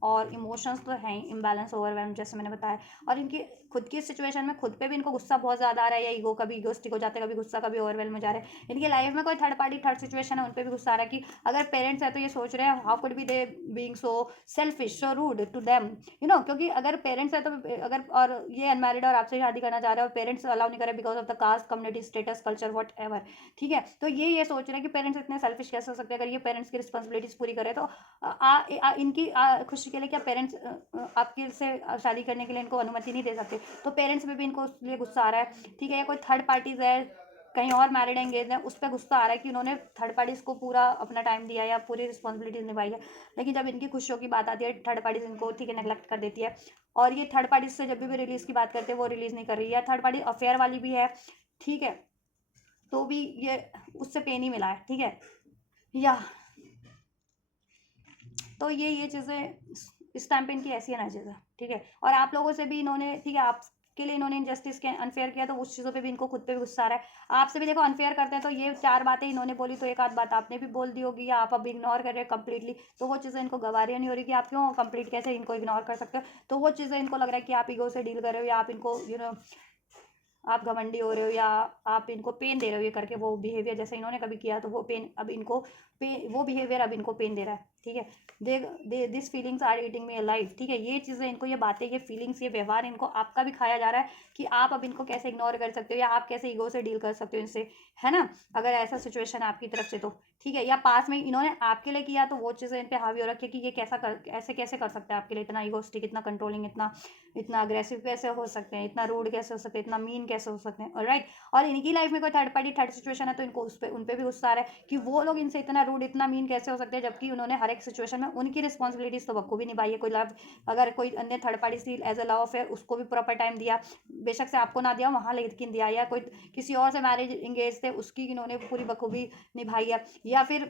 और इमोशंस तो हैं इम्बैलेंस, ओवरवेल्म, जैसे मैंने बताया। और इनकी खुद की सिचुएशन में खुद पे भी इनको गुस्सा बहुत ज़्यादा आ रहा है, या ईगो, कभी ईगोस्टिक हो जाता है, कभी गुस्सा, कभी ओवरवेल्म हो जा रहा है। इनकी लाइफ में कोई थर्ड पार्टी, थर्ड सिचुएशन है, उन पर भी गुस्सा आ रहा है कि अगर पेरेंट्स है तो ये सोच रहे हैं how could be they being so selfish, so rude to them, क्योंकि अगर पेरेंट्स है तो, अगर और ये अनमैरिड और आपसे शादी करना चाह रहे हैं और पेरेंट्स अलाउ नहीं कर रहे because of the caste, community, status, culture, whatever, ठीक है। तो ये सोच रहे हैं कि पेरेंट्स इतने सेल्फिश कैसे हो सकते हैं, अगर ये पेरेंट्स की रिस्पॉन्सिबिलिटीज पूरी करे तो इनकी खुशी के लिए क्या पेरेंट्स आपके से शादी करने के लिए इनको अनुमति नहीं दे सकते, तो पेरेंट्स में भी इनको उसके लिए गुस्सा आ रहा है, ठीक है। या कोई थर्ड पार्टीज है, कहीं और मैरिड एंगेज है, उस पर गुस्सा आ रहा है कि उन्होंने थर्ड पार्टीज को पूरा अपना टाइम दिया या पूरी रिस्पॉन्सिबिलिटीज निभाई है, लेकिन जब इनकी खुशियों की बात आती है थर्ड पार्टीज इनको, ठीक है, नेग्लेक्ट कर देती है। और ये थर्ड पार्टीज से जब भी रिलीज की बात करते हैं वो रिलीज नहीं कर रही है, थर्ड पार्टी अफेयर वाली भी है, ठीक है, तो भी ये उससे पेन ही मिला है, ठीक है। या तो ये चीज़ें इस टाइम पे इनकी ऐसी एनर्जीज है, ठीक है। और आप लोगों से भी इन्होंने, ठीक है, आपके लिए इन्होंने इनजस्टिस के अनफेयर किया, तो उस चीज़ों पे भी इनको खुद पे भी गुस्सा आ रहा है। आपसे भी देखो अनफेयर करते हैं तो ये 4 बातें इन्होंने बोली तो एक आध बात आपने भी बोल दी होगी, या आप अभी इग्नोर कर रहे हैं कंप्लीटली, तो वो चीज़ें इनको गवारी नहीं हो रही कि आप क्यों कंप्लीट कैसे इनको इग्नोर कर सकते हो। तो वो चीज़ें इनको लग रहा है कि आप ईगो से डील कर रहे हो, या आप इनको आप घमंडी हो रहे हो, या आप इनको पेन दे रहे हो ये करके, वो बिहेवियर जैसे इन्होंने कभी किया तो वो पेन अब इनको वो बिहेवियर अब इनको पेन दे रहा है, ठीक है। They this feelings are eating me alive, ठीक है। ये चीज़ें इनको, ये बातें, ये फीलिंग्स, ये व्यवहार इनको आपका भी खाया जा रहा है कि आप अब इनको कैसे इग्नोर कर सकते हो, या आप कैसे ईगो से डील कर सकते हो इनसे, है ना, अगर ऐसा सिचुएशन है आपकी तरफ से तो, ठीक है। या पास में इन्होंने आपके लिए किया तो वो चीज़ें इन पे हावी हो रखी है कि ये ऐसे कैसे कर सकते हैं आपके लिए, इतना ईगोस्टिक, इतना कंट्रोलिंग, इतना अग्रेसिव कैसे हो सकते हैं, इतना रूड कैसे हो सकते हैं, इतना मीन कैसे हो सकते हैं, ऑलराइट। और इनकी लाइफ में कोई थर्ड पार्टी, थर्ड सिचुएशन है तो इनको उन पे भी गुस्सा आ रहा है कि वो लोग इनसे इतना रूड, इतना मीन कैसे हो सकते हैं, जबकि उन्होंने हर एक सिचुएशन में उनकी रिस्पॉन्सिबिलिटीज तो बखूबी निभाई है। कोई लव, अगर कोई अन्य थर्ड पार्टी थी एज अ लव अफेयर, उसको भी प्रॉपर टाइम दिया, बेशक से आपको ना दिया वहाँ, लेकिन दिया। या कोई किसी और से मैरिज इंगेज थे, उसकी इन्होंने पूरी बखूबी निभाई है। या फिर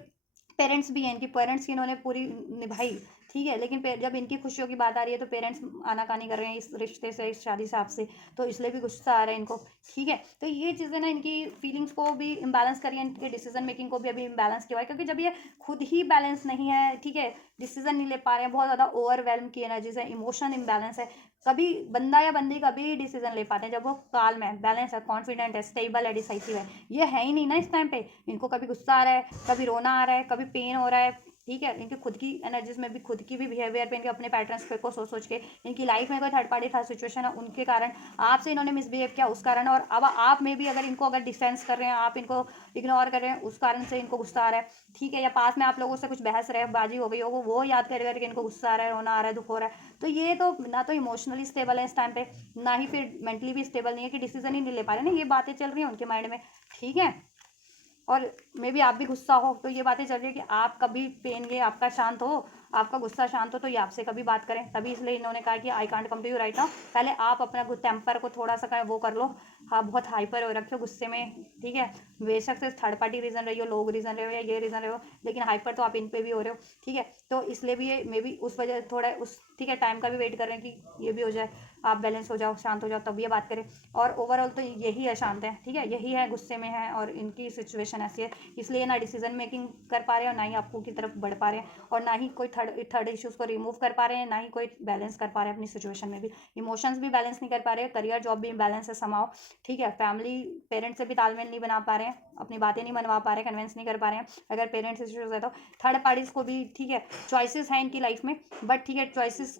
पेरेंट्स भी हैं, इनकी पेरेंट्स की इन्होंने पूरी निभाई, ठीक है। लेकिन जब इनकी खुशियों की बात आ रही है तो पेरेंट्स आनाकानी कर रहे हैं इस रिश्ते से, इस शादी से आपसे, तो इसलिए भी गुस्सा आ रहा है इनको, ठीक है। तो ये चीज़ें ना इनकी फीलिंग्स को भी इम्बैलेंस करी है, इनके डिसीजन मेकिंग को भी अभी इम्बैलेंस किया है, क्योंकि जब ये खुद ही बैलेंस नहीं है, ठीक है, डिसीजन नहीं ले पा रहे हैं, बहुत ज़्यादा ओवरवेल्म की एनर्जीज है, इमोशन इम्बैलेंस है। कभी बंदा या बंदी कभी डिसीजन ले पाते हैं जब वो काल में बैलेंस है, कॉन्फिडेंट है, स्टेबल है, डिसाइसिव है। ये है ही नहीं ना इस टाइम पे। इनको कभी गुस्सा आ रहा है, कभी रोना आ रहा है, कभी पेन हो रहा है, ठीक है। इनकी खुद की एनर्जीज में भी, खुद की भी बिहेवियर पे, इनके अपने पैटर्न्स पे को सोच के, इनकी लाइफ में कोई थर्ड पार्टी था सिचुएशन है उनके कारण, आपसे इन्होंने मिसबिहेव किया उस कारण, और अब आप में भी अगर इनको अगर डिस्टेंस कर रहे हैं, आप इनको इग्नोर कर रहे हैं, उस कारण से इनको गुस्सा आ रहा है, ठीक है। या पास में आप लोगों से कुछ बहस रहे, बाजी हो गई हो, वो याद कर करके इनको गुस्सा आ रहा है, रोना आ रहा है, दुख हो रहा है। तो ये तो ना तो इमोशनली स्टेबल है इस टाइम पे, ना ही फिर मेंटली भी स्टेबल नहीं है कि डिसीजन ही नहीं ले पा रहे ना, ये बातें चल रही हैं उनके माइंड में, ठीक है। और मे बी आप भी गुस्सा हो तो ये बातें चल रही है कि आप कभी पेन ये आपका शांत हो, आपका गुस्सा शांत हो तो ये आपसे कभी बात करें, तभी इसलिए इन्होंने कहा कि I can't come to you right now, पहले आप अपना टेम्पर को थोड़ा सा वो कर लो, हाँ, बहुत हाइपर हो रखे हो गुस्से में, ठीक है। बेशक से थर्ड पार्टी रीजन रही हो, लोग रीजन रहे हो, या ये रीजन रहे हो, लेकिन हाइपर तो आप इन पे भी हो रहे हो, ठीक है। तो इसलिए भी ये मे बी उस वजह थोड़ा उस, ठीक है, टाइम का भी वेट कर रहे हैं कि ये भी हो जाए, आप बैलेंस हो जाओ, शांत हो जाओ, तब ये बात करें। और ओवरऑल तो यही है, शांत है, ठीक है, यही है, गुस्से में है, और इनकी सिचुएशन ऐसी है, इसलिए ना डिसीजन मेकिंग कर पा रहे हैं, और ना ही आपको की तरफ बढ़ पा रहे हैं, और ना ही कोई थर्ड इश्यूज को रिमूव कर पा रहे हैं, ना ही कोई बैलेंस कर पा रहे हैं अपनी सिचुएशन में भी, इमोशंस भी बैलेंस नहीं कर पा रहे हैं, करियर जॉब भी बैलेंस है समाओ, ठीक है। फैमिली पेरेंट्स से भी तालमेल नहीं बना पा रहे हैं, अपनी बातें नहीं मनवा पा रहे हैं, कन्विंस नहीं कर पा रहे हैं, अगर पेरेंट्स इश्यूज है तो। थर्ड पार्टीज को भी, ठीक है, चॉइसेस हैं इनकी लाइफ में, बट ठीक है, चॉइसेस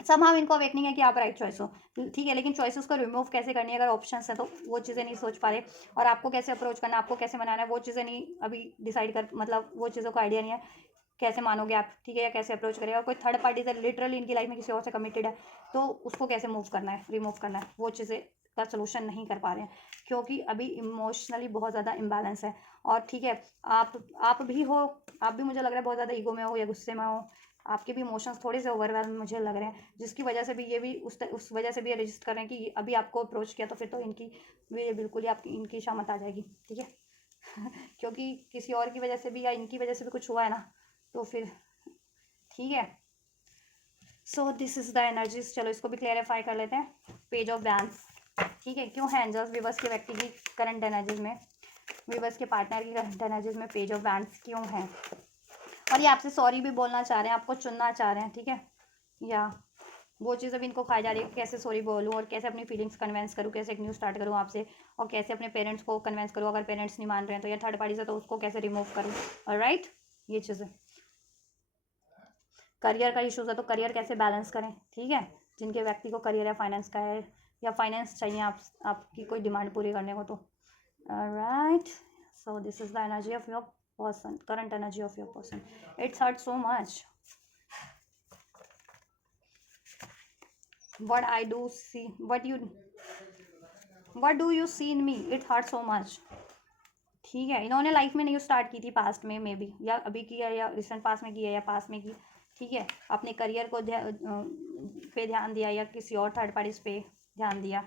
समहाउ इनको अवेकनिंग है कि आप राइट चॉइस हो, ठीक है, लेकिन चॉइसेस को रिमूव कैसे करनी है, अगर ऑप्शंस है तो वो चीज़ें नहीं सोच पा रहे, और आपको कैसे अप्रोच करना है, आपको कैसे मनाना है, वो चीज़ें नहीं अभी डिसाइड कर, मतलब वो चीज़ों का आइडिया नहीं है, कैसे मानोगे आप, ठीक है, या कैसे अप्रोच करेगा। और कोई थर्ड पार्टी से लिटरली इनकी लाइफ में किसी और से कमिटेड है तो उसको कैसे मूव करना है, रिमूव करना है, वो चीज़ें का सोल्यूशन नहीं कर पा रहे हैं, क्योंकि अभी इमोशनली बहुत ज़्यादा इम्बैलेंस है। और ठीक है, आप भी हो, आप भी मुझे लग रहा है बहुत ज़्यादा ईगो में हो या गुस्से में हो, आपके भी इमोशंस थोड़े से ओवरवेल्म मुझे लग रहे हैं, जिसकी वजह से भी ये भी उस वजह से भी ये रजिस्ट कर रहे हैं कि अभी आपको अप्रोच किया तो फिर तो इनकी भी बिल्कुल ही आपकी इनकी शामत आ जाएगी, ठीक है। क्योंकि किसी और की वजह से भी या इनकी वजह से भी कुछ हुआ है ना, तो फिर ठीक है। सो दिस इज द एनर्जीज। चलो इसको भी क्लेरिफाई कर लेते हैं। पेज ऑफ वैंस, ठीक है। क्यों है एंजल्स विवर्स के व्यक्ति की करंट एनर्जीज में, विवर्स के पार्टनर की करंट एनर्जीज में पेज ऑफ वैंस क्यों है? और ये आपसे सॉरी भी बोलना चाह रहे हैं, आपको चुनना चाह रहे हैं, ठीक है। या वो चीज़ अभी इनको खाई जा रही है, कैसे सॉरी बोलूँ और कैसे अपनी फीलिंग्स कन्वेंस करूँ, कैसे एक न्यू स्टार्ट करूँ आपसे, और कैसे अपने पेरेंट्स को कन्वेंस करूँ, अगर पेरेंट्स नहीं मान रहे हैं तो, या थर्ड पार्टी से तो उसको कैसे रिमूव करूँ, ऑलराइट। ये चीज़ें, करियर का इशूज़ है तो करियर कैसे बैलेंस करें, ठीक है। जिनके व्यक्ति को करियर या फाइनेंस का है, या फाइनेंस चाहिए आपकी कोई डिमांड पूरी करने को, तो alright. So this is the energy of your person, current energy of your person. It's hurt so much what I do see, what do you see in me, it hurts so much, ठीक है। इन्होंने लाइफ में न्यू स्टार्ट की थी पास्ट में, मे बी, या अभी किया, या रिसेंट पास्ट में किया, या पास्ट में की, ठीक है। अपने करियर को पे ध्यान दिया, या किसी और थर्ड पार्टीज पे ध्यान दिया,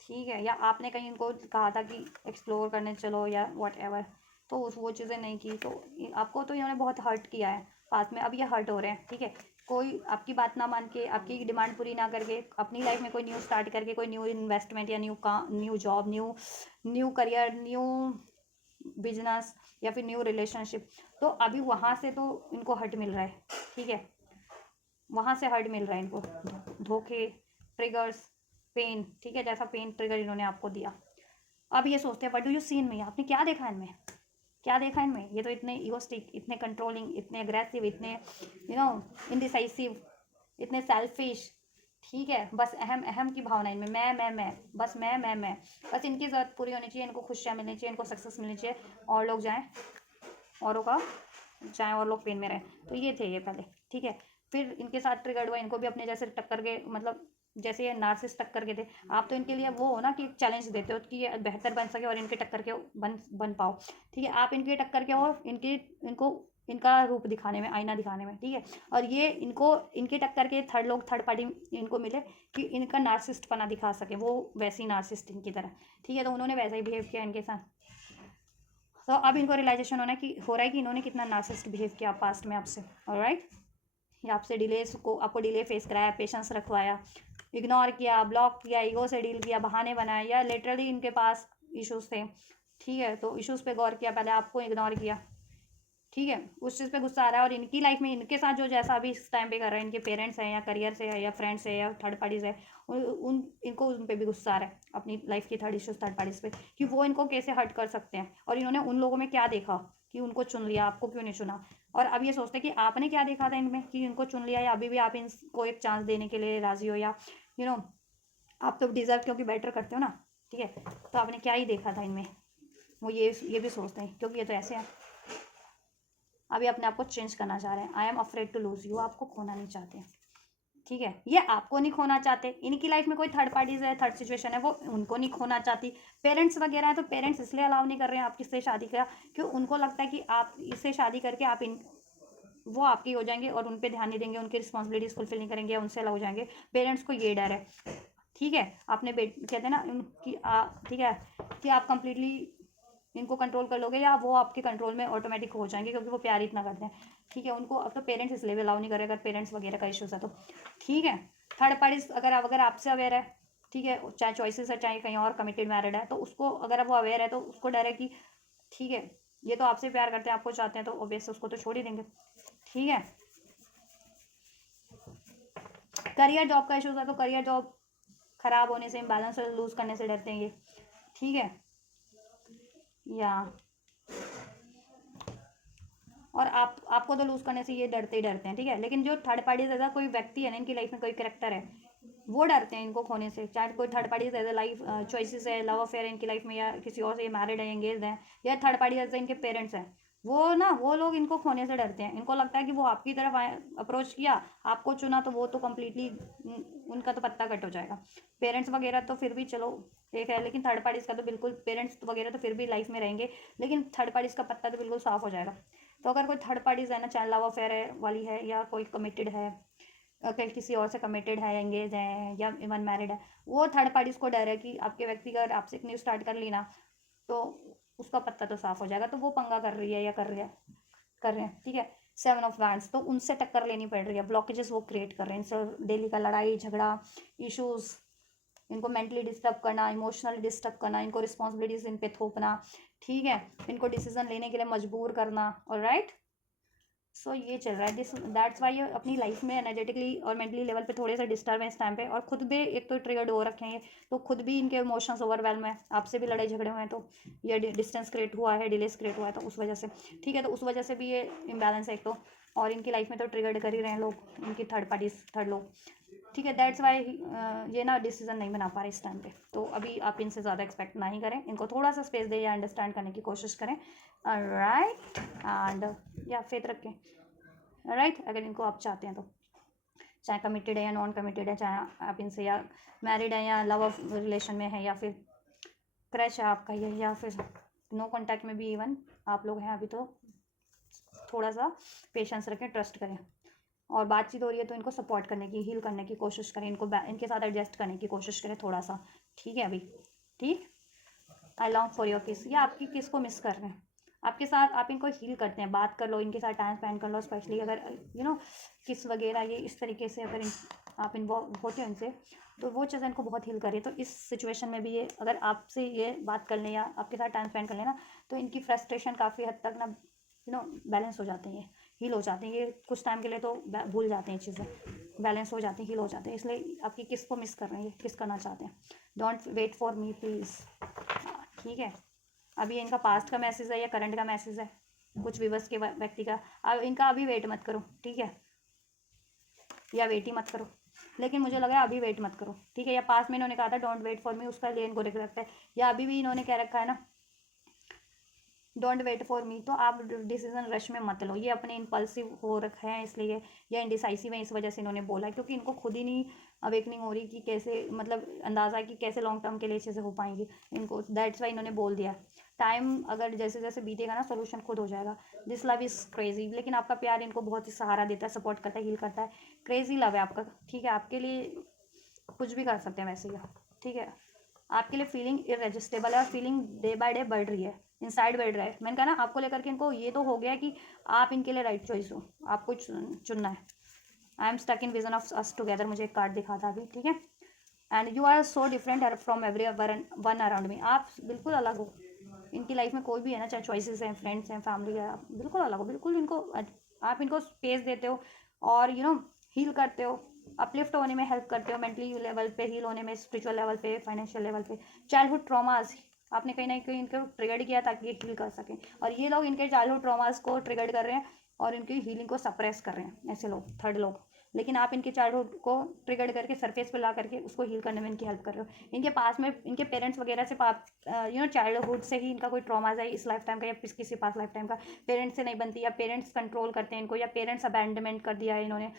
ठीक है। या आपने कहीं इनको कहा था कि एक्सप्लोर करने चलो या वट एवर, तो वो चीज़ें नहीं की, तो आपको तो इन्होंने बहुत हर्ट किया है पास्ट में, अब ये हर्ट हो रहे हैं, ठीक है। कोई आपकी बात ना मान के, आपकी डिमांड पूरी ना करके, अपनी लाइफ में कोई न्यू स्टार्ट करके, कोई न्यू इन्वेस्टमेंट या new job, new career, new business, या फिर न्यू रिलेशनशिप, तो अभी वहाँ से तो इनको हर्ट मिल रहा है, ठीक है। वहाँ से हर्ट मिल रहा है इनको, धोखे, ट्रिगर्स, पेन, ठीक है। जैसा पेन ट्रिगर इन्होंने आपको दिया, अब ये सोचते हैं व्हाट डू यू सी इन मी, आपने क्या देखा इनमें, क्या देखा इनमें, ये तो इतने ईगोस्टिक, इतने कंट्रोलिंग, इतने अग्रेसिव, इतने इनडिसाइसिव, इतने सेल्फिश, ठीक है। बस अहम अहम की भावना इनमें, मैं, बस मैं, बस इनकी ज़रूरत पूरी होनी चाहिए, इनको खुशियाँ मिलनी चाहिए, इनको सक्सेस मिलनी चाहिए, और लोग जाएँ, औरों का जाएँ, और लोग पेन में रहें। तो ये थे ये पहले, ठीक है। फिर इनके साथ ट्रिगर्ड हुआ, इनको भी अपने जैसे टक्कर के, मतलब जैसे ये नार्सिस टक्कर के थे, आप तो इनके लिए वो हो ना कि चैलेंज देते हो कि ये बेहतर बन सके और इनके टक्कर के बन पाओ, ठीक है। आप इनके टक्कर के हो, इनको इनका रूप दिखाने में, आईना दिखाने में, ठीक है। और ये इनको इनके टक्कर के थर्ड पार्टी इनको मिले कि इनका नार्सिस्ट पना दिखा सके, वो वैसी नार्सिस्ट इनकी तरह, ठीक है। तो उन्होंने वैसा ही बिहेव किया इनके साथ, तो अब इनको रियलाइजेशन हो रहा है कि इन्होंने कितना नार्सिस्ट बिहेव किया पास्ट में आपसे, ऑलराइट। या आपसे डिलेस को, आपको डिले फेस कराया, पेशेंस रखवाया, इग्नोर किया, ब्लॉक किया, ईगो से डील किया, बहाने बनाए, या लिटरली इनके पास इश्यूज थे, ठीक है। तो इश्यूज पे गौर किया, पहले आपको इग्नोर किया, ठीक है। उस चीज़ पे गुस्सा आ रहा है, और इनकी लाइफ में इनके साथ जो जैसा अभी इस टाइम पे कर रहे हैं, इनके पेरेंट्स हैं, या करियर से है, या फ्रेंड्स है, या थर्ड पार्टीज है, इनको उन पे भी गुस्सा आ रहा है, अपनी लाइफ की थर्ड पार्टीज पे, कि वो इनको कैसे हर्ट कर सकते हैं, और इन्होंने उन लोगों में क्या देखा कि उनको चुन लिया, आपको क्यों नहीं चुना। और अब ये सोचते हैं कि आपने क्या देखा था इनमें कि इनको चुन लिया, या अभी भी आप इनको एक चांस देने के लिए राजी हो, या यू नो आप तो डिजर्व क्योंकि बेटर करते हो ना, ठीक है। तो आपने क्या ही देखा था इनमें, वो ये भी सोचते हैं, क्योंकि ये तो ऐसे हैं, अभी अपने आप को चेंज करना चाह रहे हैं। I am afraid to lose you, आपको खोना नहीं चाहते, ठीक है। ये आपको नहीं खोना चाहते, इनकी लाइफ में कोई थर्ड पार्टीज है, थर्ड सिचुएशन है, वो उनको नहीं खोना चाहती। पेरेंट्स वगैरह है, तो पेरेंट्स इसलिए अलाउ नहीं कर रहे हैं आप किससे शादी का, क्यों उनको लगता है कि आप इससे शादी करके वो आपकी हो जाएंगे, और उन पर ध्यान नहीं देंगे, उनकी रिस्पॉन्सिबिलिटीज फुलफिल नहीं करेंगे, या उनसे अलग हो जाएंगे। पेरेंट्स को ये डर है, ठीक है। आपने कहते हैं ना कि ठीक है, कि आप कंप्लीटली इनको कंट्रोल कर लोगे, या वो आपके कंट्रोल में ऑटोमेटिक हो जाएंगे, क्योंकि वो प्यार इतना करते हैं, ठीक है। उनको अब तो पेरेंट्स इसलिए भी अलाउ नहीं करे, अगर पेरेंट्स वगैरह का इशूज़ है तो, ठीक है। थर्ड पार्टीज अगर आपसे अवेयर है, ठीक है, चाहे चॉइसेस है, चाहे कहीं और कमिटेड मैरिड है, तो उसको अगर वो अवेयर है, तो उसको डर है कि ठीक है, ये तो आपसे प्यार करते हैं, आपको चाहते हैं, तो ऑब्वियस उसको तो छोड़ ही देंगे, ठीक है। करियर जॉब का इशूज़ है, तो करियर जॉब खराब होने से, इम्बैलेंस लूज करने से डरते हैं ये, ठीक है। या और आपको तो लूज करने से ये डरते ही डरते हैं, ठीक है। लेकिन जो थर्ड पार्टीज ऐसा कोई व्यक्ति है ना, इनकी लाइफ में कोई करेक्टर है, वो डरते हैं इनको खोने से। चाहे कोई third parties as life choices है, लव अफेयर है इनकी लाइफ में, या किसी और से मैरिड है, एंगेज है, या थर्ड पार्टी एज इनके पेरेंट्स हैं, वो लोग इनको खोने से डरते हैं। इनको लगता है कि वो आपकी तरफ अप्रोच किया, आपको चुना, तो वो तो कम्प्लीटली उनका तो पत्ता कट हो जाएगा। पेरेंट्स वगैरह तो फिर भी चलो एक है, लेकिन थर्ड पार्टीज का तो बिल्कुल, पेरेंट्स वगैरह तो फिर भी लाइफ में रहेंगे, लेकिन थर्ड पार्टीज का पत्ता तो बिल्कुल साफ हो जाएगा। तो अगर कोई थर्ड पार्टीज है ना, चाहे लव अफेयर है वाली है या कोई कमिटेड है, अगर किसी और से कमिटेड है, एंगेज है या इवन मैरिड है, वो थर्ड पार्टीज को डर है कि आपके व्यक्ति अगर आपसे एक न्यू स्टार्ट कर ली ना तो उसका पत्ता तो साफ हो जाएगा, तो वो पंगा कर रही है या कर रहे हैं, ठीक है। 7 ऑफ वैंड्स, तो उनसे टक्कर लेनी पड़ रही है, ब्लॉकेजेस वो क्रिएट कर रहे हैं इनसे, डेली का लड़ाई झगड़ा, इश्यूज, इनको मेंटली डिस्टर्ब करना, इमोशनली डिस्टर्ब करना, इनको रिस्पॉन्सिबिलिटीज इन पे थोपना, ठीक है, इनको डिसीजन लेने के लिए मजबूर करना, ऑलराइट। सो ये चल रहा है, दिस दैट्स वाई ये अपनी लाइफ में एनर्जेटिकली और मेंटली लेवल पे थोड़े से डिस्टर्ब हैं इस टाइम पे, और खुद भी एक तो ट्रिगर्ड हो रखे हैं, तो खुद भी इनके इमोशंस ओवरवेलम है, आपसे भी लड़ाई झगड़े हुए हैं, तो ये डिस्टेंस क्रिएट हुआ है, डिलेस क्रिएट हुआ है, तो उस वजह से, ठीक है, तो उस वजह से भी ये इम्बैलेंस है एक तो, और इनकी लाइफ में तो ट्रिगर्ड कर ही रहे हैं लोग, इनकी थर्ड पार्टीज, थर्ड लोग, ठीक है। दैट्स वाई ये ना डिसीजन नहीं बना पा रहे इस टाइम पे, तो अभी आप इनसे ज़्यादा एक्सपेक्ट नहीं करें, इनको थोड़ा सा स्पेस दें या अंडरस्टैंड करने की कोशिश करें, राइट, एंड या फेथ रखें, राइट, अगर इनको आप चाहते हैं तो, चाहे कमिटेड है या नॉन कमिटेड है, चाहे आप इनसे या मैरिड है या लव ऑफ रिलेशन में है या फिर क्रश है आपका ये, या फिर नो कांटेक्ट में भी इवन आप लोग हैं अभी, तो थोड़ा सा पेशेंस रखें, ट्रस्ट करें, और बातचीत हो रही है तो इनको सपोर्ट करने की, हील करने की कोशिश करें, इनको इनके साथ एडजस्ट करने की कोशिश करें थोड़ा सा, ठीक है अभी, ठीक। आई लॉन्ग फॉर योर किस, या आपकी किस को मिस कर रहे हैं आपके साथ, आप इनको हील करते हैं, बात कर लो इनके साथ, टाइम स्पेंड कर लो, स्पेशली अगर किस वगैरह ये इस तरीके से अगर आप इन्वॉल्व होते हो इनसे, तो वो चीज़ इनको बहुत हील करिए, तो इस सिचुएशन में भी ये अगर आपसे ये बात कर लें या आपके साथ टाइम स्पेंड कर लेना, तो इनकी फ्रस्ट्रेशन काफ़ी हद तक ना बैलेंस हो जाते हैं, हील हो जाते हैं, ये कुछ टाइम के लिए तो भूल जाते हैं चीज़ें, बैलेंस हो जाती हैं, हील हो जाते हैं, इसलिए आपकी किस को मिस कर रहे हैं, किस करना चाहते हैं, don't wait for me please, ठीक है। अभी इनका पास्ट का मैसेज है या करंट का मैसेज है, कुछ विवश के व्यक्ति का, अब इनका अभी वेट मत करो, ठीक है, या वेट ही मत करो, लेकिन मुझे लगा अभी वेट मत करो, ठीक है, या पास्ट में इन्होंने कहा था डोंट वेट फॉर मी, उसका लिए इनको रिग्रेट है, या अभी भी इन्होंने कह रखा है ना डोंट वेट फॉर मी, तो आप डिसीजन रश में मत लो, ये अपने इम्पल्सिव हो रखे हैं इसलिए, या इनडिसाइसिव है इस वजह से इन्होंने बोला है, क्योंकि इनको खुद ही नहीं अवेकनिंग हो रही कि कैसे, मतलब अंदाज़ा है कि कैसे लॉन्ग टर्म के लिए चीज़ें हो पाएंगी इनको, दैट्स वाई इन्होंने बोल दिया। टाइम अगर जैसे जैसे बीतेगा ना, सोल्यूशन खुद हो जाएगा, दिस लव इज़ क्रेजी, लेकिन आपका प्यार इनको बहुत ही सहारा देता है, सपोर्ट करता है, हील करता है, क्रेजी लव है आपका, ठीक है, आपके लिए कुछ भी कर सकते हैं वैसे ही, ठीक है, आपके लिए फीलिंग इररेजिस्टेबल है, और फीलिंग डे बाय डे बढ़ रही है, इनसाइड बढ़ रहा है, मैंने कहा ना आपको लेकर के इनको ये तो हो गया कि आप इनके लिए राइट चॉइस हो, आपको चुनना है। I am stuck in vision of us together, मुझे एक कार्ड दिखा था अभी, ठीक है, and you are so different from everyone around me, आप बिल्कुल अलग हो, इनकी लाइफ में कोई भी है ना, चाहे चॉइसेस हैं, फ्रेंड्स हैं, फैमिली है, आप बिल्कुल अलग हो, बिल्कुल इनको आप इनको स्पेस देते हो, और हील करते हो, अपलिफ्ट होने में हेल्प करते हो, मेंटली लेवल पे हील होने में, स्पिरिचुअल लेवल पे, फाइनेंशियल लेवल पे, चाइल्डहुड ट्रॉमास आपने कहीं ना कहीं इनको ट्रिगर्ड किया ताकि ये हील कर सकें, और ये लोग इनके चाइल्डहुड ट्रॉमास को ट्रिगर्ड कर रहे हैं और इनकी हीलिंग को सप्रेस कर रहे हैं, ऐसे लोग, थर्ड लोग, लेकिन आप इनके चाइल्डहुड को ट्रिगर्ड करके सरफेस पे ला करके उसको हील करने में इनकी हेल्प कर रहे हो, इनके पास में इनके पेरेंट्स वगैरह से आप चाइल्डहुड से ही इनका कोई ट्रॉमाज है इस लाइफ टाइम का या किसी पास लाइफ टाइम का, पेरेंट्स से नहीं बनती, या पेरेंट्स कंट्रोल करते हैं इनको, या पेरेंट्स अबैंडनमेंट कर दिया है इन्होंने,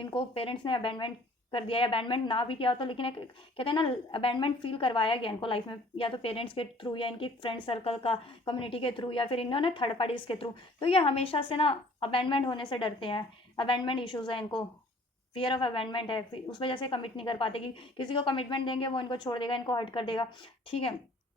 इनको पेरेंट्स ने अबैंडनमेंट कर दिया, या अबैंडनमेंट ना भी किया हो तो, लेकिन एक कहते हैं ना अबैंडनमेंट फील करवाया गया इनको लाइफ में, या तो पेरेंट्स के थ्रू, या इनकी फ्रेंड सर्कल का कम्युनिटी के थ्रू, या फिर इन्होंने थर्ड पार्टीज के थ्रू, तो ये हमेशा से ना अबैंडनमेंट होने से डरते हैं, अबैंडनमेंट इश्यूज है इनको, फियर ऑफ अबैंडनमेंट है, उस वजह से कमिट नहीं कर पाते कि किसी को कमिटमेंट देंगे वो इनको छोड़ देगा, इनको हर्ट कर देगा, ठीक है,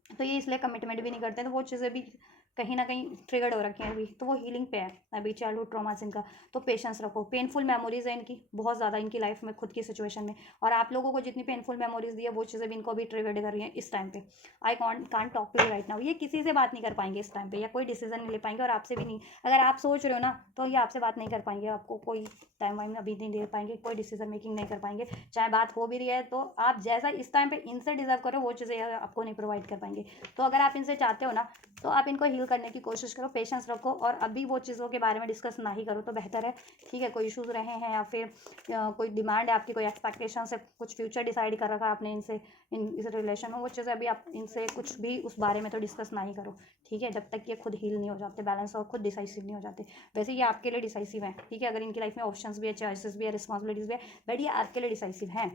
तो ये इसलिए कमिटमेंट भी नहीं करते, तो वो चीज़ें भी कहीं ना कहीं ट्रिगर्ड हो रखी हैं अभी, तो वो हीलिंग पे है अभी, चाइल्डहुड ट्रॉमास इनका, तो पेशेंस रखो, पेनफुल मेमोरीज है इनकी बहुत ज़्यादा इनकी लाइफ में खुद की सिचुएशन में, और आप लोगों को जितनी पेनफुल मेमोरीज दी है वो चीज़ें भी इनको अभी ट्रिगर्ड कर रही हैं इस टाइम पे, I can't talk to you right now, ये किसी से बात नहीं कर पाएंगे इस टाइम पे, या कोई डिसीजन नहीं ले पाएंगे, और आपसे भी नहीं, अगर आप सोच रहे हो ना तो ये आपसे बात नहीं कर पाएंगे, आपको कोई टाइम वाइम अभी नहीं दे पाएंगे, कोई डिसीजन मेकिंग नहीं कर पाएंगे, चाहे बात हो भी रही है तो आप जैसा इस टाइम पे इनसे डिजर्व करो वो चीज़ें आपको नहीं प्रोवाइड कर पाएंगे, तो अगर आप इनसे चाहते हो ना तो आप इनको हील करने की कोशिश करो, पेशेंस रखो, और अभी वो चीज़ों के बारे में डिस्कस ना ही करो तो बेहतर है, ठीक है, कोई इशूज़ रहे हैं या फिर कोई डिमांड है आपकी, कोई एक्सपेक्टेशन है, कुछ फ्यूचर डिसाइड कर रखा है आपने इनसे, इस रिलेशन में, वो चीज़ें अभी आप इनसे कुछ भी उस बारे में तो डिस्कस ना ही करो, ठीक है, जब तक ये खुद हील नहीं हो जाते, बैलेंस और खुद डिसाइसिव नहीं हो जाते, वैसे ये आपके लिए डिसाइसिव है, ठीक है, अगर इनकी लाइफ में ऑप्शंस भी है, चॉइसेस भी है, रिस्पॉन्सिबिलिटीज़ भी है, बट ये आपके लिए डिसाइसिव हैं,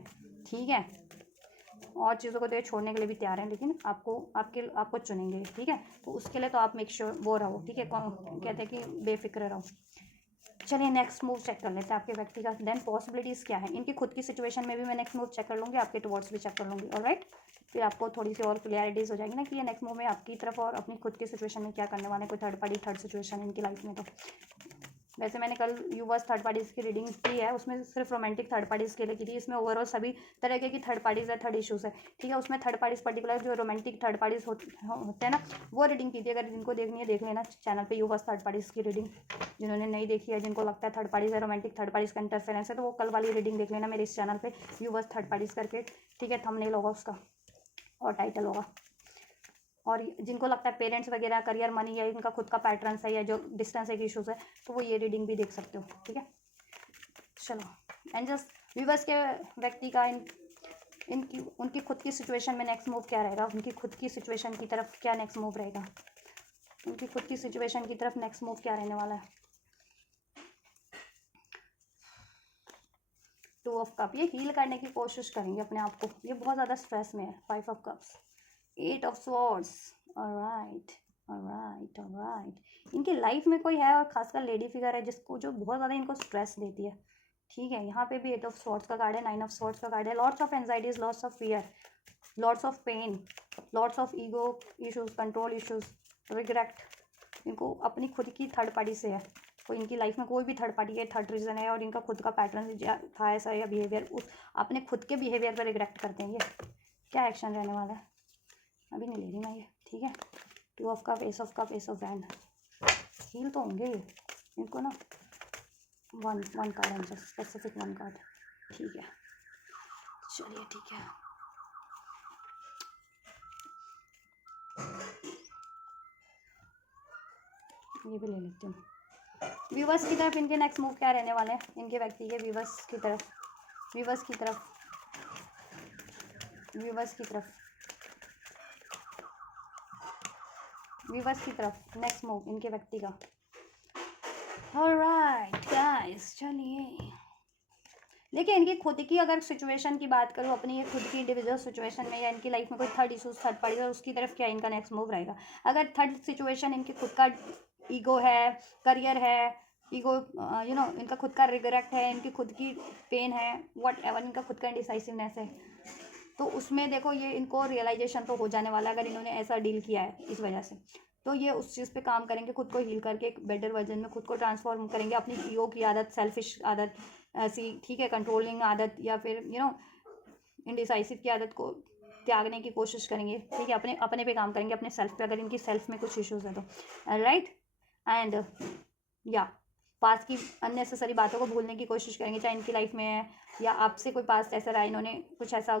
ठीक है, और चीज़ों को तो ये छोड़ने के लिए भी तैयार हैं, लेकिन आपको चुनेंगे, ठीक है। तो उसके लिए तो आप मेक श्योर वो रहो, ठीक है, कहते हैं कि बेफिक्र रहो। चलिए नेक्स्ट मूव चेक कर लेते हैं आपके व्यक्ति का। देन पॉसिबिलिटीज़ क्या है इनकी खुद की सिचुएशन में भी मैं नेक्स्ट मूव चेक कर लूँगी, आपके टुवर्ड्स भी चेक कर लूँगी, ऑलराइट। फिर आपको थोड़ी सी और क्लियरिटीज़ हो जाएगी ना कि ये नेक्स्ट मूव में आपकी तरफ और अपनी खुद की सिचुएशन में क्या करने वाले हैं, कोई थर्ड पार्टी थर्ड सिचुएशन इनकी लाइफ में। तो वैसे मैंने कल यूवर्स थर्ड पार्टीज़ की रीडिंग की है, उसमें सिर्फ रोमांटिक थर्ड पार्टीज़ के लिए की थी। इसमें ओवरऑल सभी तरह की थर्ड पार्टीज़ है, थर्ड इशूज़ है, ठीक है। उसमें थर्ड पार्टीज़ पर्टिकुलर जो रोमांटिक थर्ड पार्टीज़ होते हैं ना, वो रीडिंग की थी। अगर जिनको देखनी है देख लेना चैनल पे यूवर्स थर्ड पार्टीज़ की रीडिंग। जिन्होंने नहीं देखी है, जिनको लगता है थर्ड पार्टीज़ है, रोमांटिक थर्ड पार्टीज़ का इंटरफेरेंस है, तो वो कल वाली रीडिंग देख लेना मेरे इस चैनल पर यूवर्स थर्ड पार्टीज़ करके, ठीक है। थंबनेल होगा उसका और टाइटल होगा। और जिनको लगता है पेरेंट्स वगैरह, करियर, मनी या इनका खुद का पैटर्न्स है या जो डिस्टेंस एक इशूज़ है, तो वो ये रीडिंग भी देख सकते हो, ठीक है। चलो एंड जस्ट व्यूअर्स के व्यक्ति का उनकी खुद की सिचुएशन में नेक्स्ट मूव क्या रहेगा, उनकी खुद की सिचुएशन की तरफ क्या नेक्स्ट मूव रहेगा, उनकी खुद की सिचुएशन की तरफ नेक्स्ट मूव क्या रहने वाला है। 2 ऑफ कप, ये हील करने की कोशिश करेंगे अपने आप को, ये बहुत ज़्यादा स्ट्रेस में है। 5 of cups, 8 of swords, alright alright alright. इनकी लाइफ में कोई है और खासकर लेडी फिगर है जिसको जो बहुत ज़्यादा इनको स्ट्रेस देती है, ठीक है। यहाँ पे भी 8 ऑफ स्वॉर्ड्स का कार्ड है, 9 ऑफ स्वॉर्ड्स का कार्ड है। Lots of anxieties, lots of fear, lots of pain, lots of ego issues, control issues, regret. इनको अपनी खुद की थर्ड पार्टी से है, कोई इनकी लाइफ में कोई भी थर्ड पार्टी है, थर्ड रीजन है और इनका खुद का पैटर्न था ऐसा या बिहेवियर, उस अपने खुद के बिहेवियर पर रिग्रेक्ट करते हैं। ये क्या एक्शन रहने वाला है अभी नहीं ले रही मैं ये, ठीक है। 2 of cup, ace of cup, ace of wand. Heal तो होंगे ये, इनको ना one card answer, specific 1 card, ठीक है। चलिए ठीक है, ये भी ले लेती हूँ। व्यूवर्स की तरफ इनके नेक्स्ट मूव क्या रहने वाले हैं, इनके व्यक्ति के व्यूवर्स की तरफ, व्यूवर्स की तरफ, व्यूवर्स की तरफ, व्यूवर्स की तरफ नेक्स्ट मूव इनके व्यक्ति का। ऑलराइट गाइस, चलिए देखिए इनकी खुद की अगर सिचुएशन की बात करूँ, अपनी ये खुद की इंडिविजुअल सिचुएशन में या इनकी लाइफ में कोई थर्ड इशूज, थर्ड पार्टी है, उसकी तरफ क्या इनका नेक्स्ट मूव रहेगा। अगर थर्ड सिचुएशन इनकी खुद का ईगो है, करियर है, ईगो इनका खुद का रिग्रेट है, इनकी खुद की पेन है, वट एवर, इनका खुद का इंडिसाइसिवनेस है, तो उसमें देखो ये इनको रियलाइजेशन तो हो जाने वाला है अगर इन्होंने ऐसा डील किया है इस वजह से। तो ये उस चीज़ पे काम करेंगे, खुद को हील करके एक बेटर वर्जन में खुद को ट्रांसफॉर्म करेंगे। अपनी ईगो की आदत, सेल्फिश आदत ऐसी, ठीक है, कंट्रोलिंग आदत या फिर इंडिसाइसिव की आदत को त्यागने की कोशिश करेंगे, ठीक है। अपने पे काम करेंगे, अपने सेल्फ पे, अगर इनकी सेल्फ में कुछ इश्यूज है तो, राइट। एंड या पास की अननेसेसरी बातों को भूलने की कोशिश करेंगे, चाहे इनकी लाइफ में है या आपसे कोई पास ऐसा रहा, इन्होंने कुछ ऐसा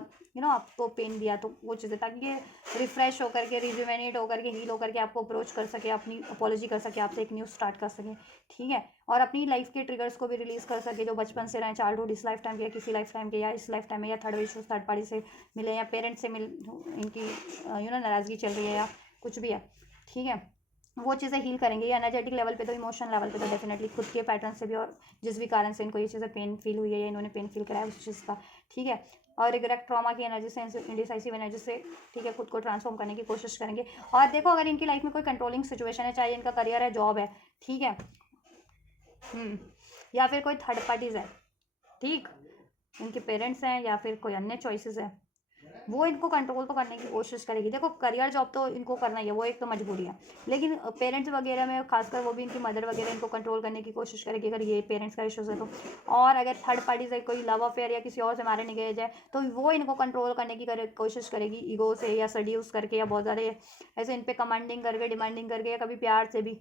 आपको पेन दिया, तो वो चीज़ें, ताकि ये रिफ्रेश होकर के, रिजुवेनेट होकर के, हील होकर के आपको अप्रोच कर सके, अपनी अपॉलॉजी कर सके, आपसे एक न्यू स्टार्ट कर सके, ठीक है। और अपनी लाइफ के ट्रिगर्स को भी रिलीज़ कर सके जो बचपन से रहे, चाइल्डहुड, इस लाइफ टाइम के या किसी लाइफ टाइम के, या इस लाइफ टाइम में, या थर्ड इशूज थर्ड पार्टी से मिले, या पेरेंट्स से इनकी नाराज़गी चल रही है या कुछ भी है, ठीक है। वो चीज़ें हील करेंगे। या एनर्जेटिक लेवल पे तो, इमोशन लेवल पे तो डेफिनेटली खुद के पैटर्न से भी, और जिस भी कारण से इनको ये चीज़ें पेन फील हुई है या इन्होंने पेन फील कराया उस चीज़ का, ठीक है। और रिग्रेट, ट्रॉमा की एनर्जी से, इंडिसाइसिव एनर्जी से, ठीक है, खुद को ट्रांसफॉर्म करने की कोशिश करेंगे। और देखो अगर इनकी लाइफ में कोई कंट्रोलिंग सिचुएशन है, चाहे इनका करियर है, जॉब है, ठीक है, या फिर कोई थर्ड पार्टीज है, ठीक, इनके पेरेंट्स हैं या फिर कोई अन्य चॉइसेस है, वो इनको कंट्रोल तो करने की कोशिश करेगी। देखो करियर जॉब तो इनको करना ही है, वो एक तो मजबूरी है, लेकिन पेरेंट्स वगैरह में खासकर वो भी इनकी मदर वगैरह इनको कंट्रोल करने की कोशिश करेगी अगर ये पेरेंट्स का इशूज़ है तो। और अगर थर्ड पार्टी से कोई लव अफेयर या किसी और से मारे नहीं गए जाए तो वो इनको कंट्रोल करने की कोशिश करेगी, ईगो से या सड्यूस करके, या बहुत ज़्यादा ऐसे इन पर कमांडिंग करके, डिमांडिंग करके, या कभी प्यार से भी,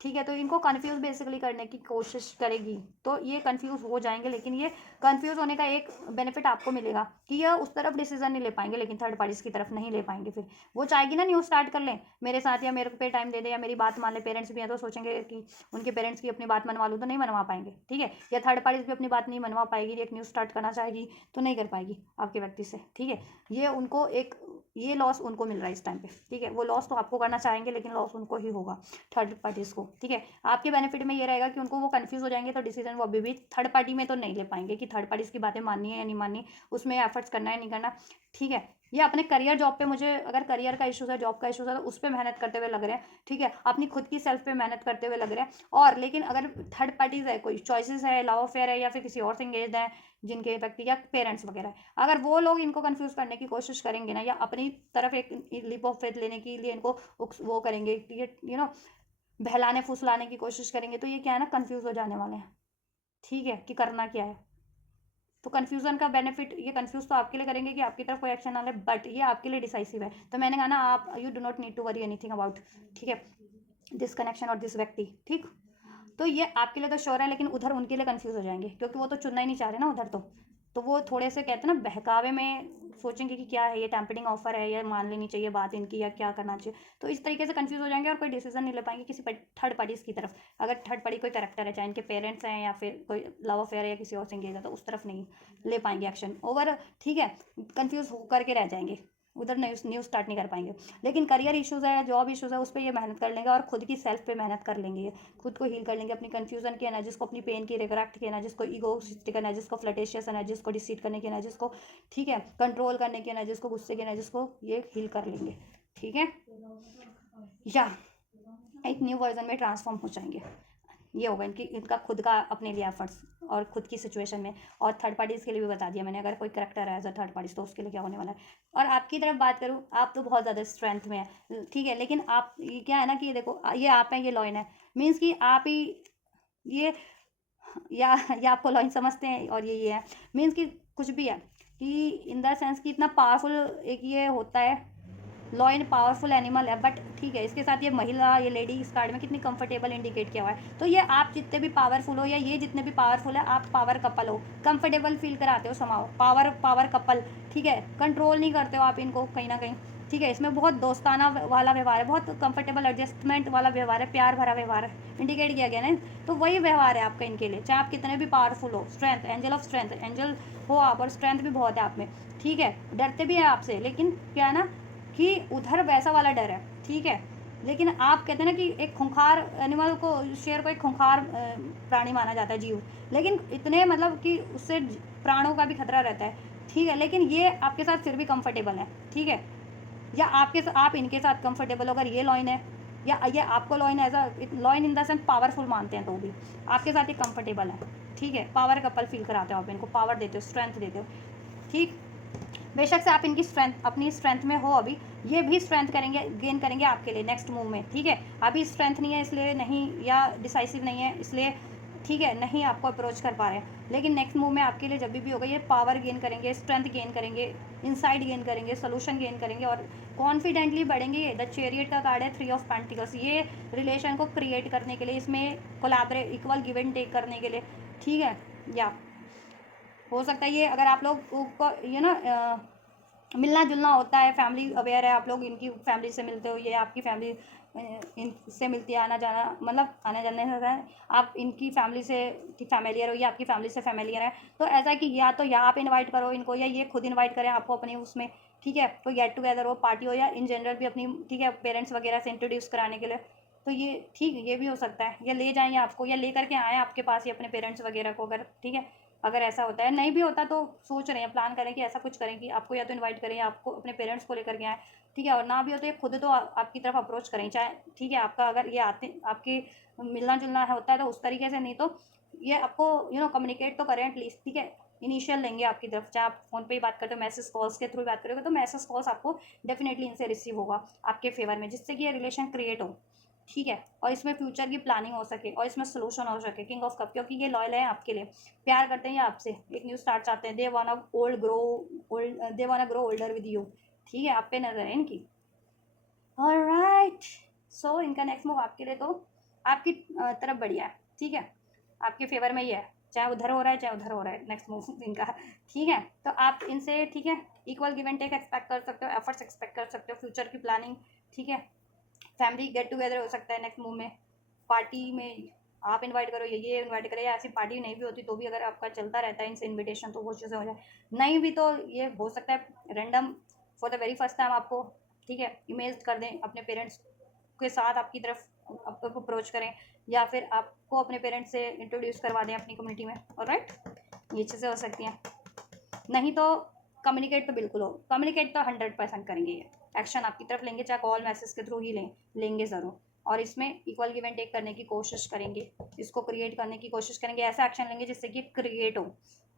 ठीक है। तो इनको कंफ्यूज बेसिकली करने की कोशिश करेगी, तो ये कंफ्यूज हो जाएंगे। लेकिन ये कंफ्यूज होने का एक बेनिफिट आपको मिलेगा कि ये उस तरफ डिसीजन नहीं ले पाएंगे, लेकिन थर्ड पार्टीज की तरफ नहीं ले पाएंगे। फिर वो चाहेगी ना न्यू स्टार्ट कर लें मेरे साथ, या मेरे पे टाइम दे दे, या मेरी बात मान ले। पेरेंट्स भी हैं तो सोचेंगे कि उनके पेरेंट्स की अपनी बात मनवा लूँ, तो नहीं मनवा पाएंगे, ठीक है। या थर्ड पार्टीज भी अपनी बात नहीं मनवा पाएगी, एक न्यू स्टार्ट करना चाहेगी तो नहीं कर पाएगी आपके व्यक्ति से, ठीक है। ये उनको ये लॉस उनको मिल रहा है इस टाइम पे, ठीक है। वो लॉस तो आपको करना चाहेंगे लेकिन लॉस उनको ही होगा, थर्ड पार्टीज को, ठीक है। आपके बेनिफिट में ये रहेगा कि उनको वो कंफ्यूज हो जाएंगे, तो डिसीजन वो अभी भी थर्ड पार्टी में तो नहीं ले पाएंगे कि थर्ड पार्टीज की बातें माननी है या नहीं माननी, उसमें एफर्ट्स करना है नहीं करना, ठीक है। ये अपने करियर जॉब पे, मुझे अगर करियर का इशूज़ है, जॉब का इशूज़ है, तो उस पे मेहनत करते हुए लग रहे हैं, ठीक है, अपनी खुद की सेल्फ पे मेहनत करते हुए लग रहे हैं। और लेकिन अगर थर्ड पार्टीज़ है, कोई चॉइसेस है, लव अफेयर है, या फिर किसी और से एंगेज्ड है, जिनके व्यक्ति या पेरेंट्स वगैरह है, अगर वो लोग इनको कंफ्यूज करने की कोशिश करेंगे ना, या अपनी तरफ एक लीप ऑफ फेथ लेने के लिए इनको वो करेंगे, बहलाने फुसलाने की कोशिश करेंगे, तो ये क्या है ना, कंफ्यूज हो जाने वाले हैं, ठीक है, कि करना क्या है। तो कन्फ्यूजन का बेनिफिट, ये कंफ्यूज तो आपके लिए करेंगे कि आपकी तरफ कोई एक्शन ना ले, बट ये आपके लिए डिसाइसिव है। तो मैंने कहा ना, आप you do not need to worry anything about, ठीक है, दिस कनेक्शन और दिस व्यक्ति, ठीक। तो ये आपके लिए तो श्योर है, लेकिन उधर उनके लिए कंफ्यूज हो जाएंगे, क्योंकि वो तो चुनना ही नहीं चाह रहे ना उधर। तो वो थोड़े से कहते हैं ना, बहकावे में सोचेंगे कि क्या है ये, टेम्पटिंग ऑफर है, या मान लेनी चाहिए बात इनकी, या क्या करना चाहिए। तो इस तरीके से कंफ्यूज हो जाएंगे और कोई डिसीजन नहीं ले पाएंगे किसी थर्ड पार्टीज की तरफ। अगर थर्ड पार्टी कोई कैरेक्टर है, चाहे इनके पेरेंट्स हैं या फिर कोई लव अफेयर है या किसी और से एंगेज है, तो उस तरफ नहीं ले पाएंगे एक्शन ओवर, ठीक है, कंफ्यूज होकर के रह जाएंगे, उधर न्यू स्टार्ट नहीं कर पाएंगे। लेकिन करियर इश्यूज़ है, जॉब इश्यूज़ है, उस पर ये मेहनत कर लेंगे, और खुद की सेल्फ पे मेहनत कर लेंगे, ये खुद को हील कर लेंगे, अपनी कन्फ्यूजन की एनर्जीज को, अपनी पेन की, रिग्रेट की एनर्जीज को, ईगोइस्टिक एनर्जीज को, फ्लटेशियस एनर्जीज को, डिसीट करने की एनर्जीज को, ठीक है, कंट्रोल करने की एनर्जीज को, गुस्से की एनर्जीज को ये हील कर लेंगे, ठीक है, या एक न्यू वर्जन में ट्रांसफॉर्म हो जाएंगे। ये होगा इनका खुद का अपने लिए एफर्ट्स, और खुद की सिचुएशन में। और थर्ड पार्टीज़ के लिए भी बता दिया मैंने, अगर कोई करेक्टर है एज अ थर्ड पार्टीज, तो उसके लिए क्या होने वाला है। और आपकी तरफ बात करूँ, आप तो बहुत ज़्यादा स्ट्रेंथ में है, ठीक है, लेकिन आप ये क्या है ना, कि ये देखो, ये आप हैं, ये लॉइन है, मीन्स कि आप ही ये, या आपको लॉइन समझते हैं, और ये है, मीन्स कि कुछ भी है, कि इन द सेंस कि इतना पावरफुल एक ये होता है, लॉयन पावरफुल एनिमल है, बट ठीक है, इसके साथ ये महिला, ये लेडी इस कार्ड में कितनी कंफर्टेबल इंडिकेट किया हुआ है। तो ये आप जितने भी पावरफुल हो, या ये जितने भी पावरफुल है, आप पावर कपल हो, कंफर्टेबल फील कराते हो समाओ, पावर कपल, ठीक है, कंट्रोल नहीं करते हो आप इनको कहीं ना कहीं, ठीक है। इसमें बहुत दोस्ताना वाला व्यवहार है, बहुत कंफर्टेबल एडजस्टमेंट वाला व्यवहार है, प्यार भरा व्यवहार है, इंडिकेट किया गया ना। तो वही व्यवहार है आपका इनके लिए, चाहे आप कितने भी पावरफुल हो, strength, angel of strength, angel हो आप, और स्ट्रेंथ भी बहुत है आप में, ठीक है, डरते भी हैं आपसे, लेकिन क्या है ना, कि उधर वैसा वाला डर है, ठीक है। लेकिन आप कहते हैं ना, कि एक खूंखार एनिमल को, शेर को एक खूंखार प्राणी माना जाता है, जीव, लेकिन इतने मतलब कि उससे प्राणों का भी खतरा रहता है, ठीक है, लेकिन ये आपके साथ फिर भी कंफर्टेबल है, ठीक है, या आप इनके साथ कंफर्टेबल हो, अगर ये लॉइन है, या ये आपको lion as a lion in the sense powerful मानते हैं, तो भी आपके साथ ये कंफर्टेबल है, ठीक है, पावर कपल फील कराते हो आप इनको, पावर देते हो, स्ट्रेंथ देते हो, ठीक। बेशक से आप इनकी स्ट्रेंथ, अपनी स्ट्रेंथ में हो अभी, ये भी स्ट्रेंथ करेंगे, गेन करेंगे आपके लिए नेक्स्ट मूव में, ठीक है। अभी स्ट्रेंथ नहीं है इसलिए नहीं, या डिसाइसिव नहीं है इसलिए, ठीक है, नहीं आपको अप्रोच कर पा रहे हैं, लेकिन नेक्स्ट मूव में आपके लिए जब भी होगा, ये पावर गेन करेंगे, स्ट्रेंथ गेन करेंगे, इंसाइट गेन करेंगे, सोल्यूशन गेन करेंगे, और कॉन्फिडेंटली बढ़ेंगे। द चैरियट का कार्ड है, 3 ऑफ पेंटिकल्स, ये रिलेशन को क्रिएट करने के लिए, इसमें collaborate, equal give and take करने के लिए, ठीक है। या हो सकता है ये, अगर आप लोग को मिलना जुलना होता है, फैमिली अवेयर है, आप लोग इनकी फैमिली से मिलते हो, ये आपकी फैमिली इनसे मिलती है, आना जाना, मतलब आने जाने से आप इनकी फैमिली से फैमिलियर हो, या आपकी फैमिली से फैमिलियर है। तो ऐसा है कि या आप इनवाइट करो इनको, या ये खुद इनवाइट करें आपको अपने उसमें, ठीक है, कोई गेट टुगेदर हो, पार्टी हो, या इन जनरल भी अपनी, ठीक है, पेरेंट्स वगैरह से इंट्रोड्यूस कराने के लिए। तो ये ठीक, ये भी हो सकता है, या ले जाएँ आपको, या ले करके आएँ आपके पास ही अपने पेरेंट्स वगैरह को, अगर ठीक है, अगर ऐसा होता है। नहीं भी होता तो सोच रहे हैं, प्लान करें कि ऐसा कुछ करें कि आपको या तो इनवाइट करें, या आपको अपने पेरेंट्स को लेकर के आए, ठीक है। और ना भी हो तो ये खुद तो आपकी तरफ अप्रोच करें, चाहे, ठीक है, आपका अगर ये आते आपके मिलना जुलना है होता है तो उस तरीके से, नहीं तो ये आपको कम्युनिकेट तो करें एटलीस्ट, ठीक है, इनिशियल लेंगे आपकी तरफ, चाहे आप फ़ोन पे ही बात करते हो, मैसेज कॉल्स के थ्रू बात करोगे, तो मैसेज कॉल्स आपको डेफिनेटली इनसे रिसीव होगा आपके फेवर में, जिससे कि ये रिलेशन क्रिएट हो, ठीक है, और इसमें फ्यूचर की प्लानिंग हो सके, और इसमें सोल्यूशन हो सके। किंग ऑफ कप, क्योंकि ये लॉयल है आपके लिए, प्यार करते हैं ये आपसे, एक न्यू स्टार्ट चाहते हैं, दे वाना ग्रो ओल्डर विद यू, ठीक है, आप पे नजर है इनकी। ऑलराइट, सो इनका नेक्स्ट मूव आपके लिए तो आपकी तरफ बढ़िया है, ठीक है, आपके फेवर में ही है, चाहे उधर हो रहा है चाहे उधर हो रहा है, नेक्स्ट मूव इनका, ठीक है। तो आप इनसे, ठीक है, equal give and take expect कर सकते हो, एफर्ट्स एक्सपेक्ट कर सकते हो, फ्यूचर की प्लानिंग, ठीक है, फैमिली गेट टुगेदर हो सकता है नेक्स्ट मूव में, पार्टी में आप इनवाइट करो, ये इनवाइट करे, या ऐसी पार्टी नहीं भी होती तो भी अगर आपका चलता रहता है इनसे इनविटेशन, तो वो चीज़ें हो जाए। नहीं भी तो ये हो सकता है random for the very first time आपको, ठीक है, इमेज कर दें अपने पेरेंट्स के साथ, आपकी तरफ आपको अप्रोच करें, या फिर आपको अपने पेरेंट्स से इंट्रोड्यूस करवा दें अपनी कम्युनिटी में, ऑलराइट, ये चीज़ें हो सकती हैं। नहीं तो कम्युनिकेट तो बिल्कुल हो, कम्युनिकेट तो 100% करेंगे, ये एक्शन आपकी तरफ लेंगे, चाहे कॉल मैसेज के थ्रू ही लेंगे ज़रूर। और इसमें इक्वल गिव एंड टेक करने की कोशिश करेंगे, इसको क्रिएट करने की कोशिश करेंगे, ऐसा एक्शन लेंगे जिससे कि क्रिएट हो,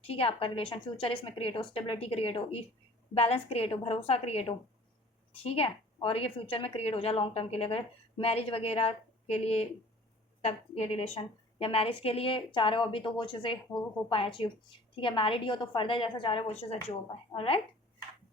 ठीक है, आपका रिलेशन फ्यूचर इसमें क्रिएट हो, स्टेबिलिटी क्रिएट हो, बैलेंस क्रिएट हो, भरोसा क्रिएट हो, ठीक है, और ये फ्यूचर में क्रिएट हो जाए लॉन्ग टर्म के लिए। अगर मैरिज वगैरह के लिए तक ये रिलेशन, या मैरिज के लिए चाह रहे हो अभी, तो वो चीज़ें हो पाए अचीव, ठीक है, मैरिड ही हो तो फर्दर जैसा चाह रहे हो वो चीज़ अचीव हो पाए। ऑलराइट,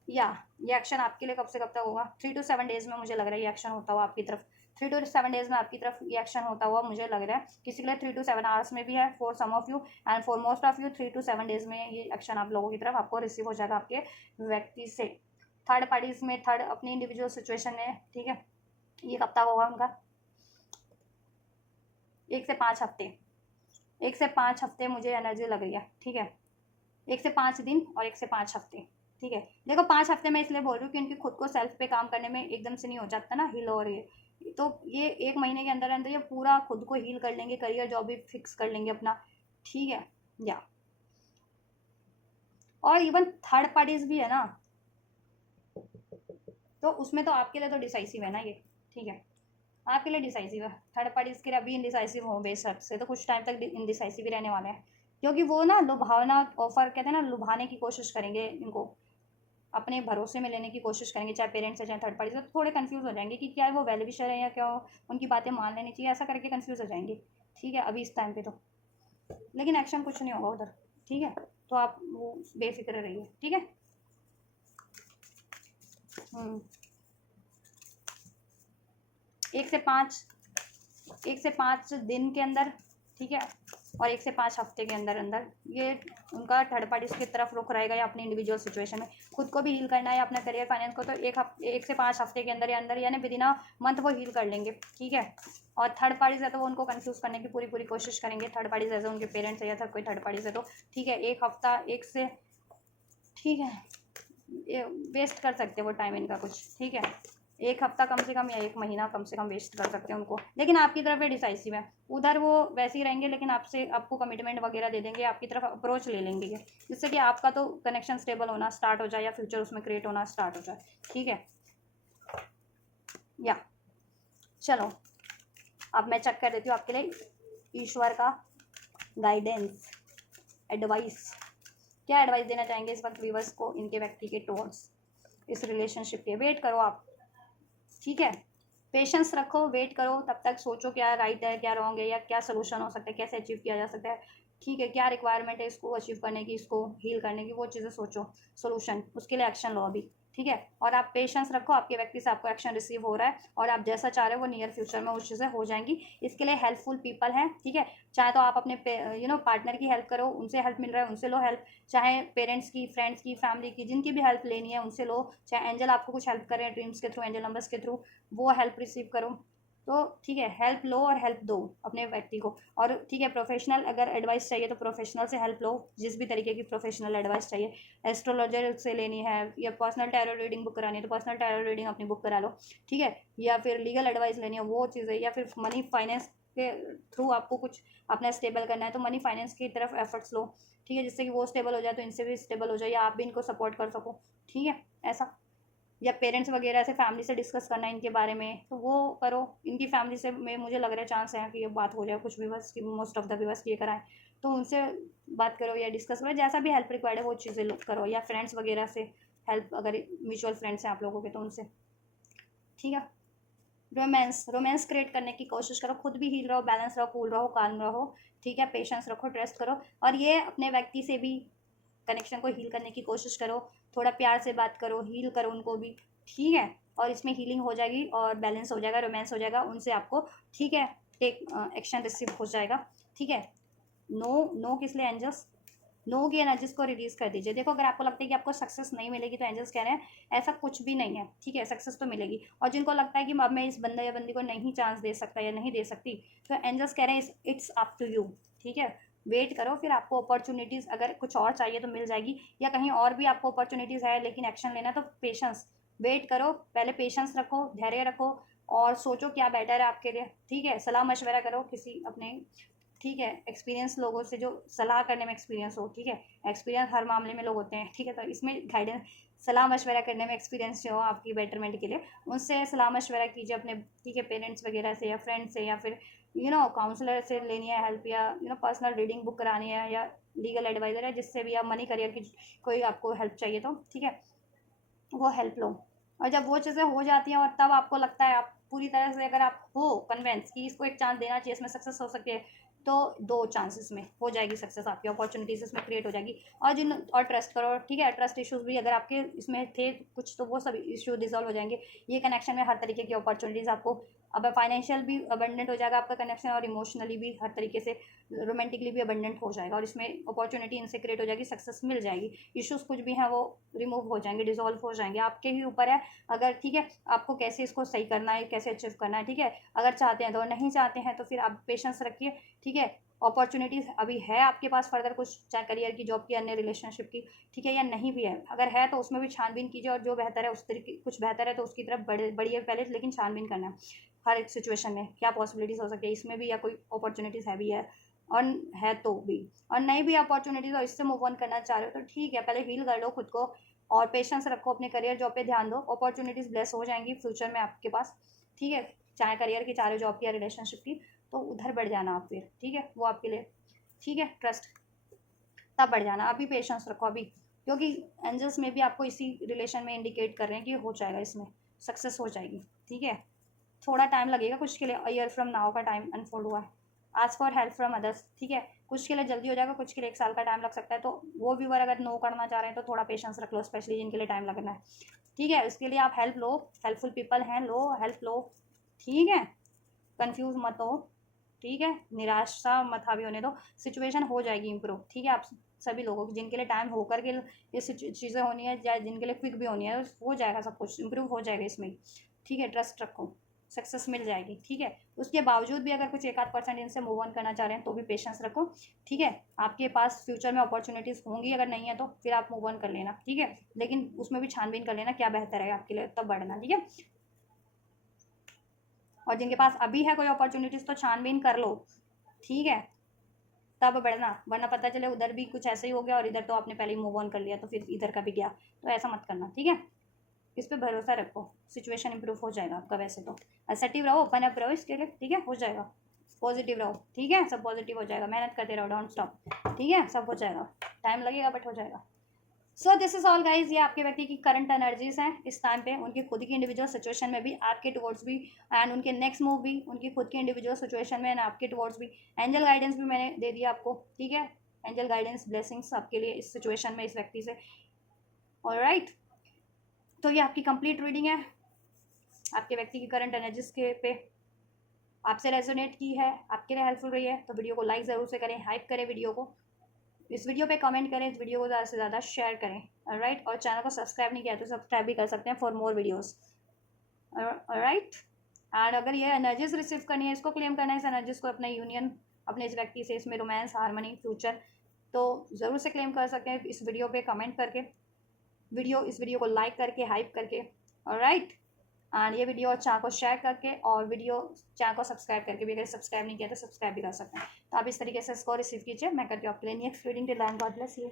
या ये एक्शन आपके लिए कब से कब तक होगा? 3 to 7 डेज में मुझे लग रहा है ये एक्शन होता हुआ आपकी तरफ, 3 to 7 डेज में आपकी तरफ ये एक्शन होता हुआ मुझे लग रहा है। किसी के लिए 3 to 7 आवर्स में भी है, for some of you, and for most of you 3 to 7 days में ये एक्शन आप लोगों की तरफ आपको रिसीव हो जाएगा आपके व्यक्ति से। थर्ड पार्टीज में, थर्ड अपनी इंडिविजुअल सिचुएशन में, ठीक है, ये कब तक होगा उनका? 1 से 5 हफ्ते, 1 से 5 हफ्ते मुझे एनर्जी लग रही है, ठीक है, 1 से 5 दिन और 1 से 5 हफ्ते, ठीक है। देखो 5 हफ्ते मैं इसलिए बोल रही हूँ क्योंकि खुद को सेल्फ पे काम करने में एकदम से नहीं हो जाता ना हील, और ये तो ये 1 महीने के अंदर अंदर ये पूरा खुद को हील कर लेंगे, करियर जॉब भी फिक्स कर लेंगे अपना, ठीक है, या और इवन थर्ड पार्टीज भी है ना, तो उसमें तो आपके लिए तो डिसाइसिव है ना ये, ठीक है, आपके लिए डिसाइसिव है। थर्ड पार्टीज के लिए अभी इनडिसाइसिव हो बेशक से, तो कुछ टाइम तक इनडिसाइसिव ही रहने वाले हैं, क्योंकि वो ना लुभावना ऑफर कहते हैं ना, लुभाने की कोशिश करेंगे, इनको अपने भरोसे में लेने की कोशिश करेंगे, चाहे पेरेंट्स है चाहे थर्ड पार्टी से, तो थोड़े कंफ्यूज हो जाएंगे कि क्या वो वेल विशर है या क्या उनकी बातें मान लेनी चाहिए, ऐसा करके कंफ्यूज हो जाएंगे, ठीक है, अभी इस टाइम पे तो। लेकिन एक्शन कुछ नहीं होगा उधर, ठीक है, तो आप वो बेफिक्र रहिए, ठीक है। 1 से 5, 1 से 5 दिन के अंदर, ठीक है, और 1 से 5 हफ्ते के अंदर अंदर ये उनका थर्ड पार्टीज की तरफ रुख रहेगा, या अपनी इंडिविजुअल सिचुएशन में खुद को भी हील करना है, अपना करियर फाइनेंस को, तो 1 से 5 हफ्ते के अंदर या अंदर, यानी विदिन अ मंथ वो हील कर लेंगे, ठीक है। और थर्ड पार्टीज है तो वो उनको कंफ्यूज करने की पूरी पूरी कोशिश करेंगे, थर्ड पार्टीज ऐसे उनके पेरेंट्स है या कोई थर्ड पार्टीज है तो, ठीक है, 1 हफ्ता 1 से, ठीक है, ये वेस्ट कर सकते हैं वो टाइम इनका कुछ, ठीक है, 1 हफ्ता कम से कम या 1 महीना कम से कम वेस्ट कर सकते हैं उनको, लेकिन आपकी तरफ ये डिसाइसिव है, उधर वो वैसे ही रहेंगे, लेकिन आपसे आपको कमिटमेंट वगैरह दे देंगे, आपकी तरफ अप्रोच ले लेंगे ये, जिससे कि आपका तो कनेक्शन स्टेबल होना स्टार्ट हो जाए, या फ्यूचर उसमें क्रिएट होना स्टार्ट हो जाए, ठीक है, या चलो अब मैं चेक कर देती हूँ आपके लिए ईश्वर का गाइडेंस, एडवाइस, क्या एडवाइस देना चाहेंगे इस वक्त व्यूअर्स को इनके व्यक्ति के टुवर्ड्स इस रिलेशनशिप के। वेट करो आप, ठीक है, पेशेंस रखो, वेट करो, तब तक सोचो क्या राइट है क्या रॉन्ग है, या क्या सोल्यूशन हो सकता है, कैसे अचीव किया जा सकता है, ठीक है, क्या रिक्वायरमेंट है इसको अचीव करने की, इसको हील करने की, वो चीज़ें सोचो, सोल्यूशन उसके लिए एक्शन लो अभी, ठीक है, और आप पेशेंस रखो, आपके व्यक्ति से आपको एक्शन रिसीव हो रहा है, और आप जैसा चाह रहे हो वो नियर फ्यूचर में उस चीज़ें हो जाएंगी। इसके लिए हेल्पफुल पीपल हैं, ठीक है, चाहे तो आप अपने पार्टनर की हेल्प करो, उनसे हेल्प मिल रहा है उनसे लो हेल्प, चाहे पेरेंट्स की, फ्रेंड्स की, फैमिली की, जिनकी भी हेल्प लेनी है उनसे लो, चाहे एंजल आपको कुछ हेल्प कर रहे हैं ड्रीम्स के थ्रू, एंजल नंबर्स के थ्रू, वो हेल्प रिसीव करो, तो ठीक है, हेल्प लो और हेल्प दो अपने व्यक्ति को। और ठीक है, प्रोफेशनल अगर एडवाइस चाहिए तो प्रोफेशनल से हेल्प लो, जिस भी तरीके की प्रोफेशनल एडवाइस चाहिए, एस्ट्रोलॉजर से लेनी है, या पर्सनल टैरो रीडिंग बुक करानी है तो पर्सनल टैरो रीडिंग अपनी बुक करा लो, ठीक है, या फिर लीगल एडवाइस लेनी है वो चीज़ें, या फिर मनी फाइनेंस के थ्रू आपको कुछ अपना स्टेबल करना है तो मनी फाइनेंस की तरफ एफर्ट्स लो, ठीक है, जिससे कि वो स्टेबल हो जाए तो इनसे भी स्टेबल हो जाए, या आप भी इनको सपोर्ट कर सको, ठीक है, ऐसा, या पेरेंट्स वगैरह से फैमिली से डिस्कस करना है इनके बारे में तो वो करो, इनकी फैमिली से में मुझे लग रहा है चांस है कि ये बात हो जाए, कुछ व्यूअर्स की, मोस्ट ऑफ द व्यूअर्स ये कराएं तो उनसे बात करो या डिस्कस करो, जैसा भी हेल्प रिक्वायर्ड है वो चीज़ें करो, या फ्रेंड्स वगैरह से हेल्प, अगर म्यूचुअल फ्रेंड्स हैं आप लोगों के तो उनसे, ठीक है। रोमांस, रोमांस क्रिएट करने की कोशिश करो, खुद भी हील रहो, बैलेंस रहो, कूल रहो, काम रहो, ठीक है, पेशेंस रखो, ट्रस्ट करो, और ये अपने व्यक्ति से भी कनेक्शन को हील करने की कोशिश करो, थोड़ा प्यार से बात करो, हील करो उनको भी, ठीक है, और इसमें हीलिंग हो जाएगी और बैलेंस हो जाएगा, रोमांस हो जाएगा उनसे आपको, ठीक है, टेक एक्शन रिसीव हो जाएगा, ठीक है। नो, नो किस लिए एंजल्स, नो की एनर्जीज को रिलीज कर दीजिए। देखो अगर आपको लगता है कि आपको सक्सेस नहीं मिलेगी तो एंजल्स कह रहे हैं ऐसा कुछ भी नहीं है, ठीक है, सक्सेस तो मिलेगी, और जिनको लगता है कि अब मैं इस बंदा या बंदी को नहीं चांस दे सकता या नहीं दे सकती, तो एंजल्स कह रहे हैं इट्स अप टू यू, ठीक है, वेट करो, फिर आपको अपॉर्चुनिटीज़ अगर कुछ और चाहिए तो मिल जाएगी, या कहीं और भी आपको अपॉर्चुनिटीज़ है लेकिन एक्शन लेना है तो पेशेंस, वेट करो, पहले पेशेंस रखो, धैर्य रखो, और सोचो क्या बेटर है आपके लिए, ठीक है, सलाह मशवरा करो किसी अपने ठीक है, एक्सपीरियंस लोगों से जो सलाह करने में एक्सपीरियंस हो, ठीक है, एक्सपीरियंस हर मामले में लोग होते हैं, ठीक है, तो इसमें गाइडेंस सलाह मशवरा करने में एक्सपीरियंस जो हो आपकी बेटरमेंट के लिए, उनसे सलाह मशवरा कीजिए अपने, ठीक है, पेरेंट्स वगैरह से या फ्रेंड से या फिर काउंसलर से लेनी है हेल्प, या पर्सनल रीडिंग बुक करानी है, या लीगल एडवाइज़र है जिससे भी, या मनी करियर की कोई आपको हेल्प चाहिए तो ठीक है, वो हेल्प लो। और जब वो चीज़ें हो जाती हैं और तब आपको लगता है, आप पूरी तरह से अगर आप हो कन्विंस कि इसको एक चांस देना चाहिए, इसमें सक्सेस हो सकती है, तो 2 चांसेस में हो जाएगी सक्सेस आपकी, अपॉर्चुनिटीज़ इसमें क्रिएट हो जाएगी। और ट्रस्ट करो, ठीक है, ट्रस्ट इश्यूज़ भी अगर आपके इसमें थे कुछ, तो वो सब इश्यू डिसॉल्व हो जाएंगे। ये कनेक्शन में हर तरीके की अपॉर्चुनिटीज़ आपको, अब फाइनेंशियल भी अबंडेंट हो जाएगा आपका कनेक्शन, और इमोशनली भी हर तरीके से, रोमांटिकली भी अबंडेंट हो जाएगा, और इसमें अपॉर्चुनिटी इनसे क्रिएट हो जाएगी, सक्सेस मिल जाएगी। इश्यूज़ कुछ भी हैं वो रिमूव हो जाएंगे, डिसॉल्व हो जाएंगे, आपके ही ऊपर है अगर, ठीक है, आपको कैसे इसको सही करना है, कैसे अचीव करना है, ठीक है। अगर चाहते हैं तो, नहीं चाहते हैं तो फिर आप पेशेंस रखिए, ठीक है। अपॉर्चुनिटीज़ अभी है आपके पास फर्दर कुछ, चाहे करियर की, जॉब की, अन्य रिलेशनशिप की, ठीक है, या नहीं भी है, अगर है तो उसमें भी छानबीन कीजिए, और जो बेहतर है उस तरीके, कुछ बेहतर है तो उसकी तरफ बढ़िए पहले, लेकिन छानबीन करना है हर एक सिचुएशन में, क्या पॉसिबिलिटीज़ हो सकती है इसमें भी, या कोई अपॉर्चुनिटीज़ है भी है, और है तो भी, और नहीं भी अपॉर्चुनिटीज़ और इससे मूव ऑन करना चाह रहे हो तो ठीक है, पहले हील कर लो खुद को, और पेशेंस रखो, अपने करियर जॉब पे ध्यान दो, अपॉर्चुनिटीज़ ब्लेस हो जाएंगी फ्यूचर में आपके पास, ठीक है, चाहे करियर की, चाहे जॉब की या रिलेशनशिप की, तो उधर बढ़ जाना आप फिर, ठीक है, वो आपके लिए, ठीक है, ट्रस्ट, तब बढ़ जाना, अभी पेशेंस रखो अभी, क्योंकि एंजल्स में भी आपको इसी रिलेशन में इंडिकेट कर रहे हैं कि हो जाएगा, इसमें सक्सेस हो जाएगी, ठीक है, थोड़ा टाइम लगेगा कुछ के लिए, अ ईयर फ्रॉम नाउ का टाइम अनफोल्ड हुआ है। आज फॉर हेल्प फ्रॉम अदर्स, ठीक है, कुछ के लिए जल्दी हो जाएगा, कुछ के लिए 1 साल का टाइम लग सकता है, तो वो व्यूवर अगर नो करना चाह रहे हैं तो थोड़ा पेशेंस रख लो, स्पेशली जिनके लिए टाइम लगना है, ठीक है, इसके लिए आप हेल्प लो, हेल्पफुल पीपल हैं, लो हेल्प लो, ठीक है, कंफ्यूज मत हो, ठीक है, निराशा मत हावी होने दो, सिचुएशन हो जाएगी इम्प्रूव, ठीक है, आप सभी लोगों की, जिनके लिए टाइम होकर के ये चीज़ें होनी है, या जिनके लिए क्विक भी होनी है, हो जाएगा, सब कुछ इम्प्रूव हो जाएगा इसमें, ठीक है, ट्रस्ट रखो, सक्सेस मिल जाएगी, ठीक है। उसके बावजूद भी अगर कुछ 1-8% इनसे मूव ऑन करना चाह रहे हैं तो भी पेशेंस रखो, ठीक है, आपके पास फ्यूचर में अपॉर्चुनिटीज़ होंगी, अगर नहीं है तो फिर आप मूव ऑन कर लेना, ठीक है, लेकिन उसमें भी छानबीन कर लेना क्या बेहतर है आपके लिए, तब बढ़ना, ठीक है। और जिनके पास अभी है कोई अपॉर्चुनिटीज़ तो छानबीन कर लो, ठीक है, तब बढ़ना, वरना पता चले उधर भी कुछ ऐसे ही हो गया और इधर तो आपने पहले ही मूव ऑन कर लिया, तो फिर इधर का भी गया, तो ऐसा मत करना, ठीक है, इस पे भरोसा रखो, सिचुएशन इंप्रूव हो जाएगा आपका, वैसे तो असर्टिव रहो, ओपन अप रहो इसके लिए, ठीक है, हो जाएगा, पॉजिटिव रहो, ठीक है, सब पॉजिटिव हो जाएगा, मेहनत करते रहो, डोंट स्टॉप, ठीक है, सब हो जाएगा, टाइम लगेगा बट हो जाएगा। सो दिस इज ऑल गाइज, ये आपके व्यक्ति की करंट एनर्जीज हैं इस टाइम पे, उनकी खुद की इंडिविजुअल सिचुएशन में भी, आपके टुवर्ड्स भी, एंड उनके नेक्स्ट मूव भी, उनकी खुद की इंडिविजुअल सिचुएशन में एंड आपके टुवर्ड्स भी, एंजल गाइडेंस भी मैंने दे दिया आपको, ठीक है, एंजल गाइडेंस ब्लेसिंग्स आपके लिए इस सिचुएशन में, इस व्यक्ति से, ऑलराइट। तो ये आपकी कंप्लीट रीडिंग है आपके व्यक्ति की करंट एनर्जीज के पे, आपसे रेजोनेट की है, आपके लिए हेल्पफुल रही है, तो वीडियो को लाइक ज़रूर से करें, हाइप करें वीडियो को, इस वीडियो पे कमेंट करें, इस वीडियो को ज़्यादा से ज़्यादा शेयर करें, ऑलराइट, और चैनल को सब्सक्राइब नहीं किया तो सब्सक्राइब भी कर सकते हैं for more videos, alright. And अगर ये एनर्जीज रिसीव करनी है, इसको क्लेम करना है, इस एनर्जीज को, अपना यूनियन अपने इस व्यक्ति से, इसमें रोमांस, हारमनी, फ्यूचर, तो ज़रूर से क्लेम कर सकते हैं इस वीडियो पे कमेंट करके, इस वीडियो को लाइक करके, हाइप करके, ऑलराइट, एंड ये वीडियो चैनल को शेयर करके, और चैनल को सब्सक्राइब करके भी, अगर सब्सक्राइब नहीं किया तो सब्सक्राइब भी कर सकते हैं, तो आप इस तरीके से इसको रिसीव कीजिए, मैं करती हूँ आपके लिए next reading, till then God bless you.